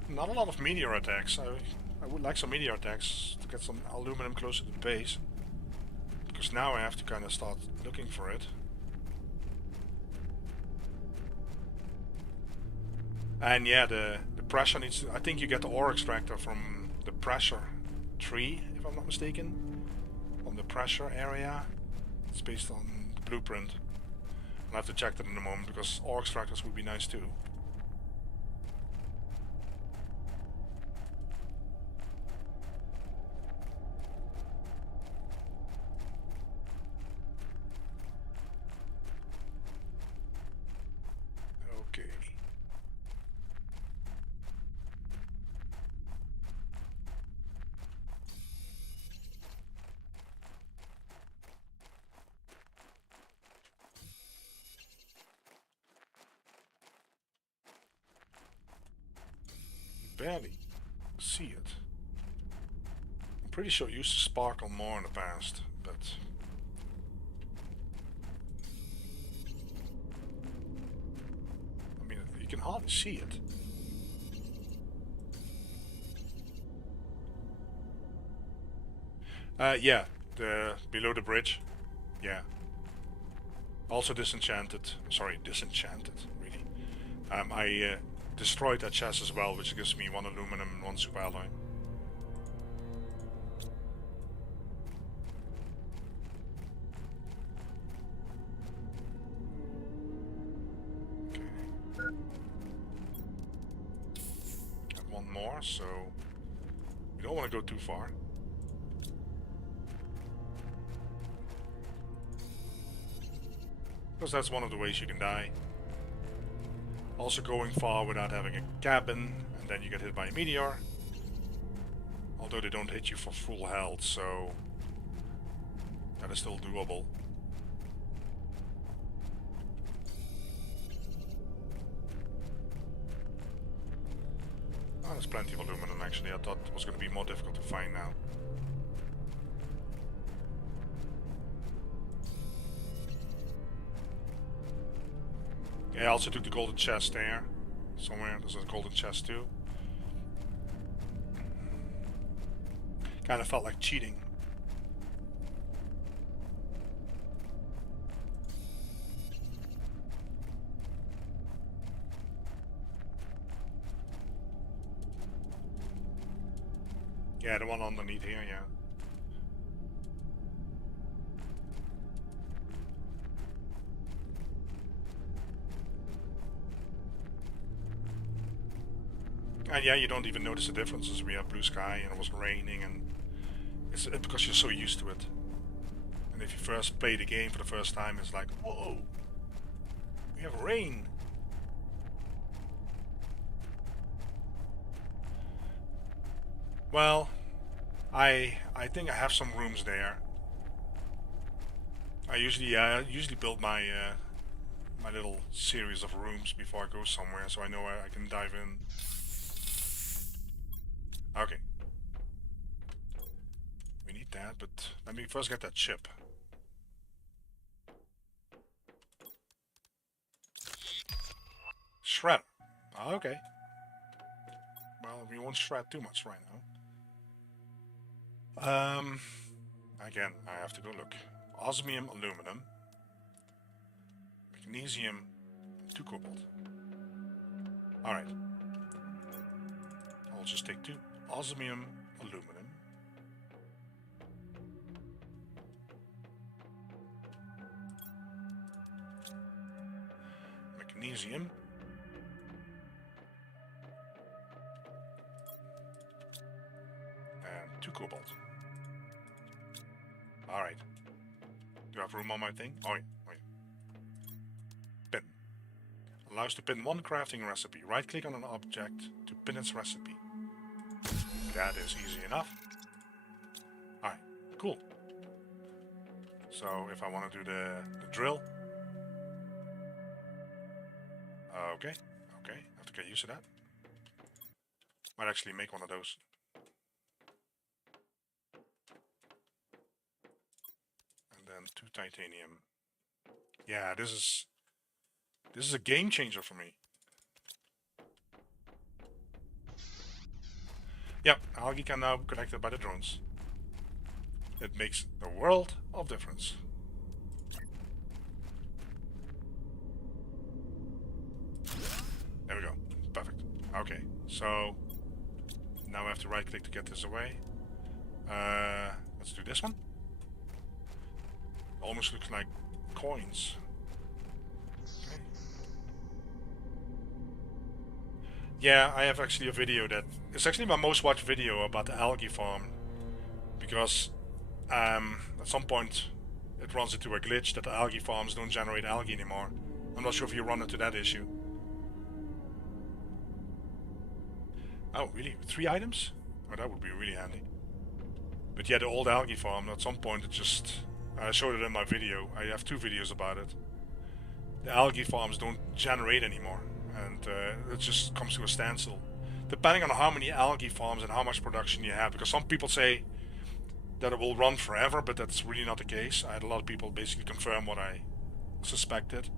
Not a lot of meteor attacks. I would like some meteor attacks to get some aluminum closer to the base. Because now I have to kind of start looking for it. And yeah, the pressure needs to... I think you get the ore extractor from the pressure tree, if I'm not mistaken. On the pressure area. It's based on the blueprint. I'll have to check that in a moment, because ore extractors would be nice too. Okay. Barely see it. I'm pretty sure it used to sparkle more in the past, but... I mean, you can hardly see it. Yeah, below the bridge. Yeah. Also disenchanted. Sorry, disenchanted, really. I destroyed that chest as well, which gives me 1 aluminum and 1 super alloy. Okay. Got 1 more, so we don't want to go too far. Because that's one of the ways you can die. Also going far without having a cabin, and then you get hit by a meteor. Although they don't hit you for full health, so that is still doable. there's plenty of aluminum actually. I thought it was going to be more difficult to find now. Yeah, I also took the golden chest there. Somewhere there's a golden chest too. Kind of felt like cheating. Yeah, the one underneath here, yeah. And yeah, you don't even notice the differences. We have blue sky and it was raining, and it's because you're so used to it. And if you first play the game for the first time, it's like, whoa, we have rain. Well, I think I have some rooms there. I usually build my my little series of rooms before I go somewhere, so I know I can dive in. Okay. We need that, but let me first get that chip. Shred. Okay. Well, we won't shred too much right now. Again, I have to go look. Osmium, aluminum, magnesium, 2 cobalt. Alright. I'll just take 2. Osmium, aluminum. Magnesium. And 2 cobalt. Alright. Do I have room on my thing? Oh yeah, Pin. Allows to pin one crafting recipe. Right click on an object to pin its recipe. That is easy enough. Alright, cool. So if I want to do the drill. Okay, have to get used to that. Might actually make one of those. And then 2 titanium. Yeah, this is a game changer for me. Yep, algae can now be connected by the drones. It makes the world of difference. There we go. Perfect. Okay, so now I have to right click to get this away. Let's do this one. Almost looks like coins. Okay. Yeah, I have actually a video that it's actually my most watched video about the algae farm, because at some point it runs into a glitch that the algae farms don't generate algae anymore. I'm not sure if you run into that issue. Oh, really? 3 items? Oh, that would be really handy. But yeah, the old algae farm, at some point it just... I showed it in my video. I have 2 videos about it. The algae farms don't generate anymore, and it just comes to a standstill. Depending on how many algae farms and how much production you have, because some people say that it will run forever, but that's really not the case. I had a lot of people basically confirm what I suspected.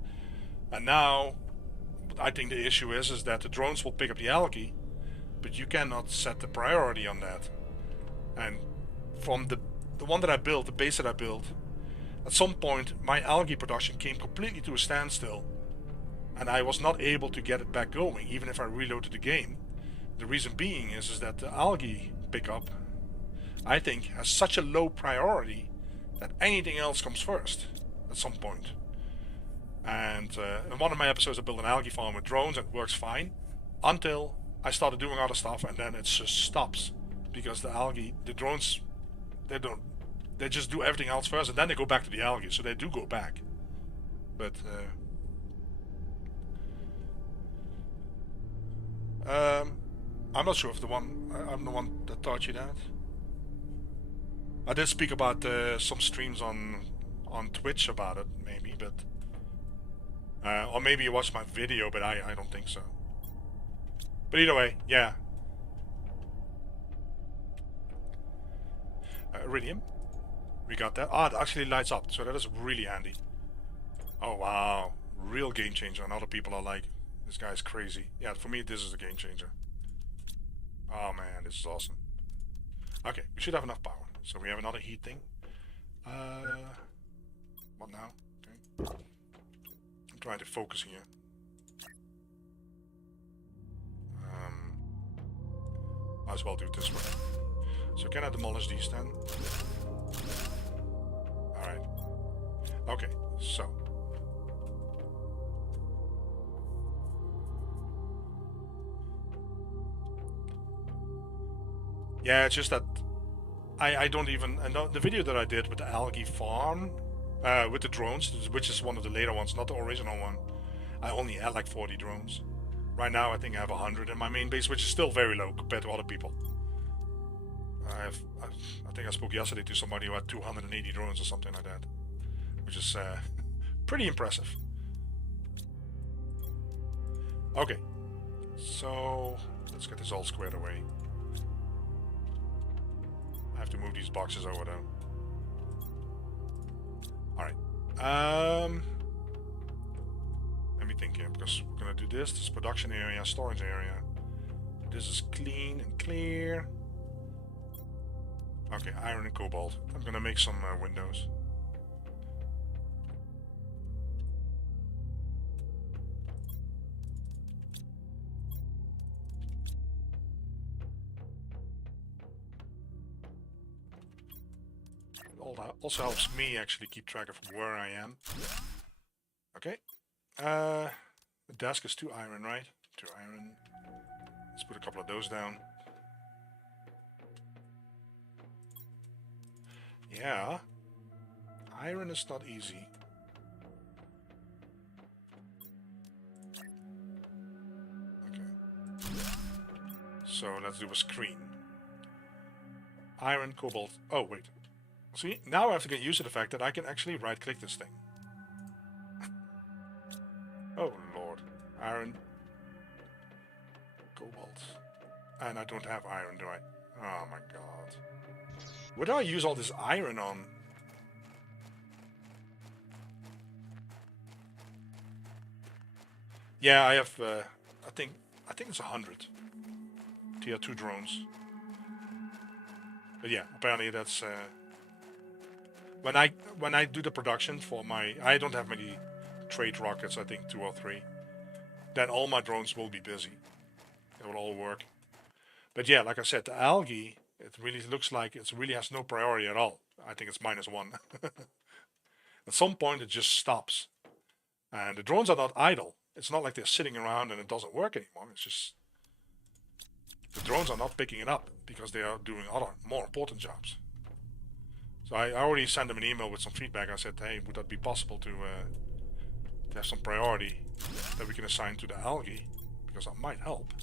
And now, I think the issue is that the drones will pick up the algae, but you cannot set the priority on that. And from the one that I built, the base that I built, at some point my algae production came completely to a standstill, and I was not able to get it back going, even if I reloaded the game. The reason being is that the algae pickup, I think, has such a low priority that anything else comes first at some point. And in one of my episodes I built an algae farm with drones, and it works fine until I started doing other stuff, and then it just stops because the drones, they just do everything else first, and then they go back to the algae. So they do go back, but I'm not sure if I'm the one that taught you that. I did speak about some streams on Twitch about it, maybe, but or maybe you watched my video, but I don't think so. But either way, yeah, Iridium. We got that. Ah, it actually lights up, so that is really handy. Oh wow, real game changer. And other people are like, this guy's crazy. Yeah, for me this is a game changer. Oh man, this is awesome. Okay, we should have enough power. So we have another heat thing. What now? Okay. I'm trying to focus here. Might as well do it this way. So can I demolish these then? Alright. Okay, so. Yeah, it's just that I don't even... And the video that I did with the algae farm, with the drones, which is one of the later ones, not the original one, I only had like 40 drones. Right now I think I have 100 in my main base, which is still very low compared to other people. I think I spoke yesterday to somebody who had 280 drones or something like that, which is pretty impressive. Okay, so let's get this all squared away. I have to move these boxes over though. Alright. Let me think here, because we're gonna do this. This is production area, storage area. This is clean and clear. Okay, iron and cobalt. I'm gonna make some windows. Also helps me actually keep track of where I am. Okay. The desk is 2 iron, right? 2 iron. Let's put a couple of those down. Yeah. Iron is not easy. Okay. So let's do a screen. Iron, cobalt. Oh, wait. See, now I have to get used to the fact that I can actually right-click this thing. Oh, Lord. Iron. Cobalt. And I don't have iron, do I? Oh, my God. What do I use all this iron on? Yeah, I have, I think it's 100. Tier 2 drones. But yeah, apparently that's, when I do the production for my, I don't have many trade rockets, I think 2 or 3. Then all my drones will be busy. It will all work. But yeah, like I said, the algae, it really looks like it really has no priority at all. I think it's -1. At some point it just stops. And the drones are not idle. It's not like they're sitting around and it doesn't work anymore. It's just the drones are not picking it up because they are doing other more important jobs. So I already sent them an email with some feedback. I said, hey, would that be possible to have some priority that we can assign to the algae? Because that might help.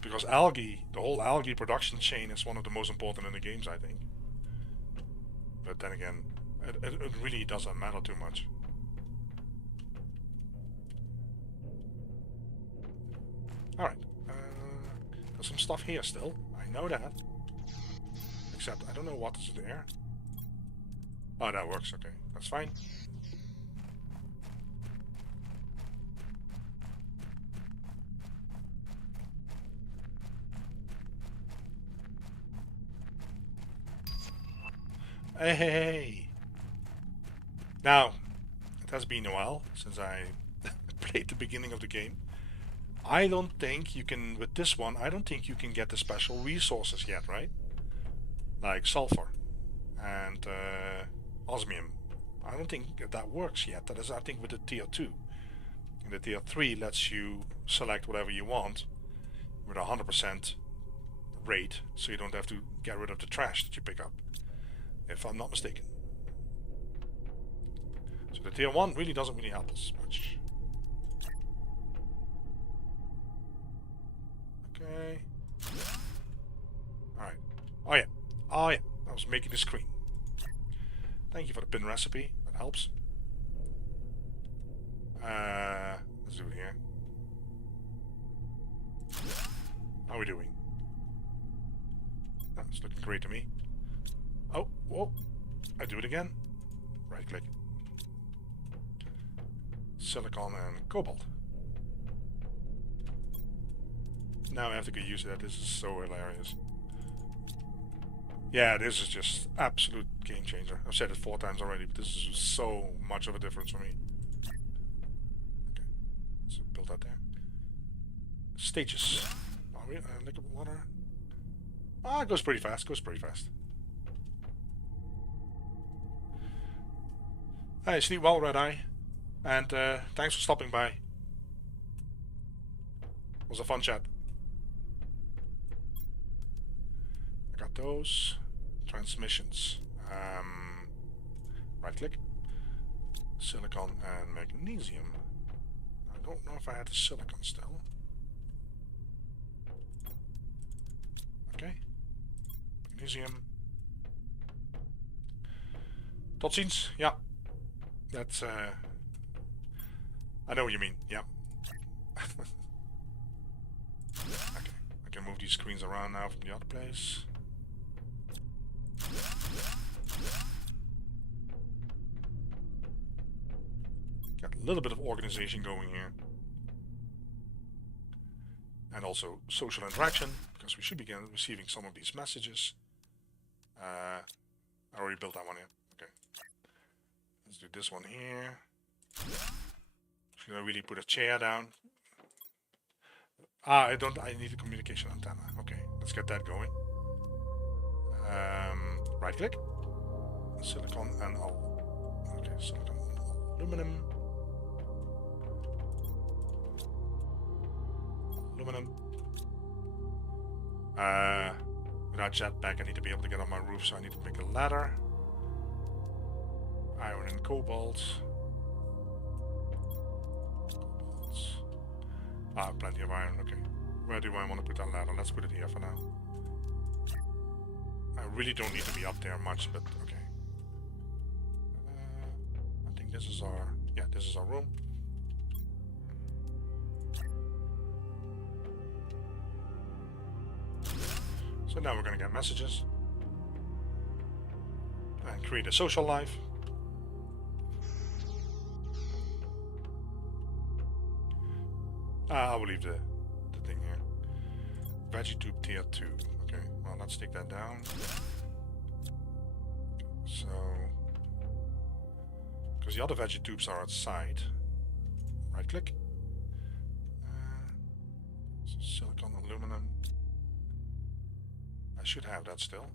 Because algae, the whole algae production chain is one of the most important in the games, I think. But then again, it really doesn't matter too much. Alright. There's some stuff here still. I know that. Except I don't know what is there. Oh, that works. Okay, that's fine. Hey! Now, it has been a while since I played the beginning of the game. I don't think you can, with this one, I don't think you can get the special resources yet, right? Like sulfur and osmium. I don't think that works yet. That is, I think, with the tier 2. And the tier 3 lets you select whatever you want with 100% rate, so you don't have to get rid of the trash that you pick up, if I'm not mistaken. So the tier 1 really doesn't really help us much. Okay. Alright. Oh yeah. Oh yeah. I was making the screen. Thank you for the pin recipe. That helps. Let's do it here. How are we doing? That's looking great to me. Whoa, I do it again. Right click. Silicon and cobalt. Now I have to get used to that. This is so hilarious. Yeah, this is just absolute game changer. I've said it 4 times already, but this is so much of a difference for me. Okay, so build that there. Stages. Are we liquid water? Ah, it goes pretty fast. Goes pretty fast. Hey, sleep well, Red Eye, and thanks for stopping by. It was a fun chat. I got those transmissions. Right click, silicon and magnesium. I don't know if I had the silicon still. Okay, magnesium. Tot ziens. Yeah, that's I know what you mean. Yeah. Okay, I can move these screens around now from the other place. Got a little bit of organization going here. And also social interaction, because we should begin receiving some of these messages. I already built that one in. Okay. Let's do this one here. Should I really put a chair down? Ah, I need a communication antenna. Okay, let's get that going. Right click. Silicon and okay, silicon aluminum. Aluminum. Without jetpack, I need to be able to get on my roof, so I need to make a ladder. Iron and cobalt. Ah, plenty of iron, okay. Where do I want to put that ladder? Let's put it here for now. I really don't need to be up there much, but okay. I think this is our... yeah, this is our room. So now we're going to get messages. And create a social life. I will leave the thing here. Veggie tube tier 2. Okay, well, let's take that down. So, because the other veggie tubes are outside. Right click. So silicon aluminum. I should have that still.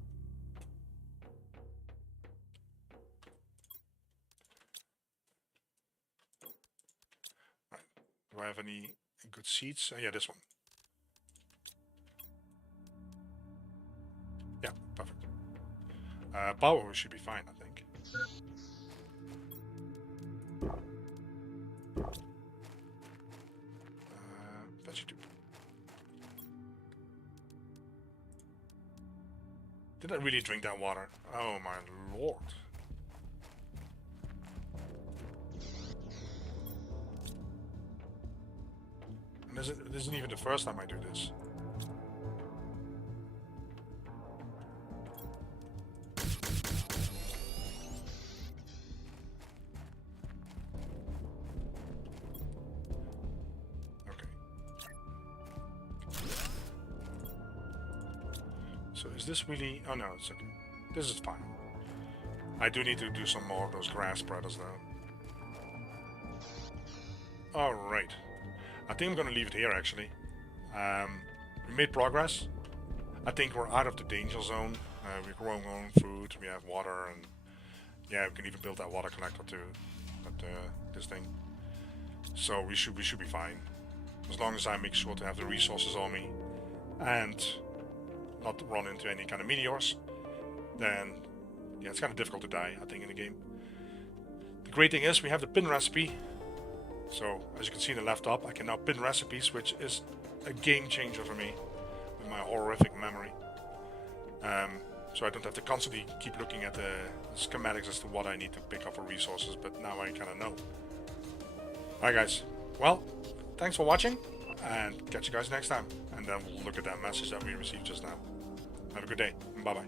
Right. Do I have any good seats? Yeah, this one. Yeah, perfect. Power should be fine, I think. Veggie tube. Did I really drink that water? Oh my lord. And this isn't even the first time I do this. So is this really... oh no, it's okay. This is fine. I do need to do some more of those grass spreaders though. Alright. I think I'm going to leave it here actually. We made progress. I think we're out of the danger zone. We're growing our own food, we have water, and yeah, we can even build that water collector too. But this thing. So we should be fine. As long as I make sure to have the resources on me and not run into any kind of meteors, then yeah, it's kind of difficult to die, I think, in the game. The great thing is we have the pin recipe. So as you can see in the left up, I can now pin recipes, which is a game changer for me with my horrific memory. So I don't have to constantly keep looking at the schematics as to what I need to pick up for resources, but now I kind of know. Alright guys, well, thanks for watching, and catch you guys next time. And then we'll look at that message that we received just now. Have a good day, and bye-bye.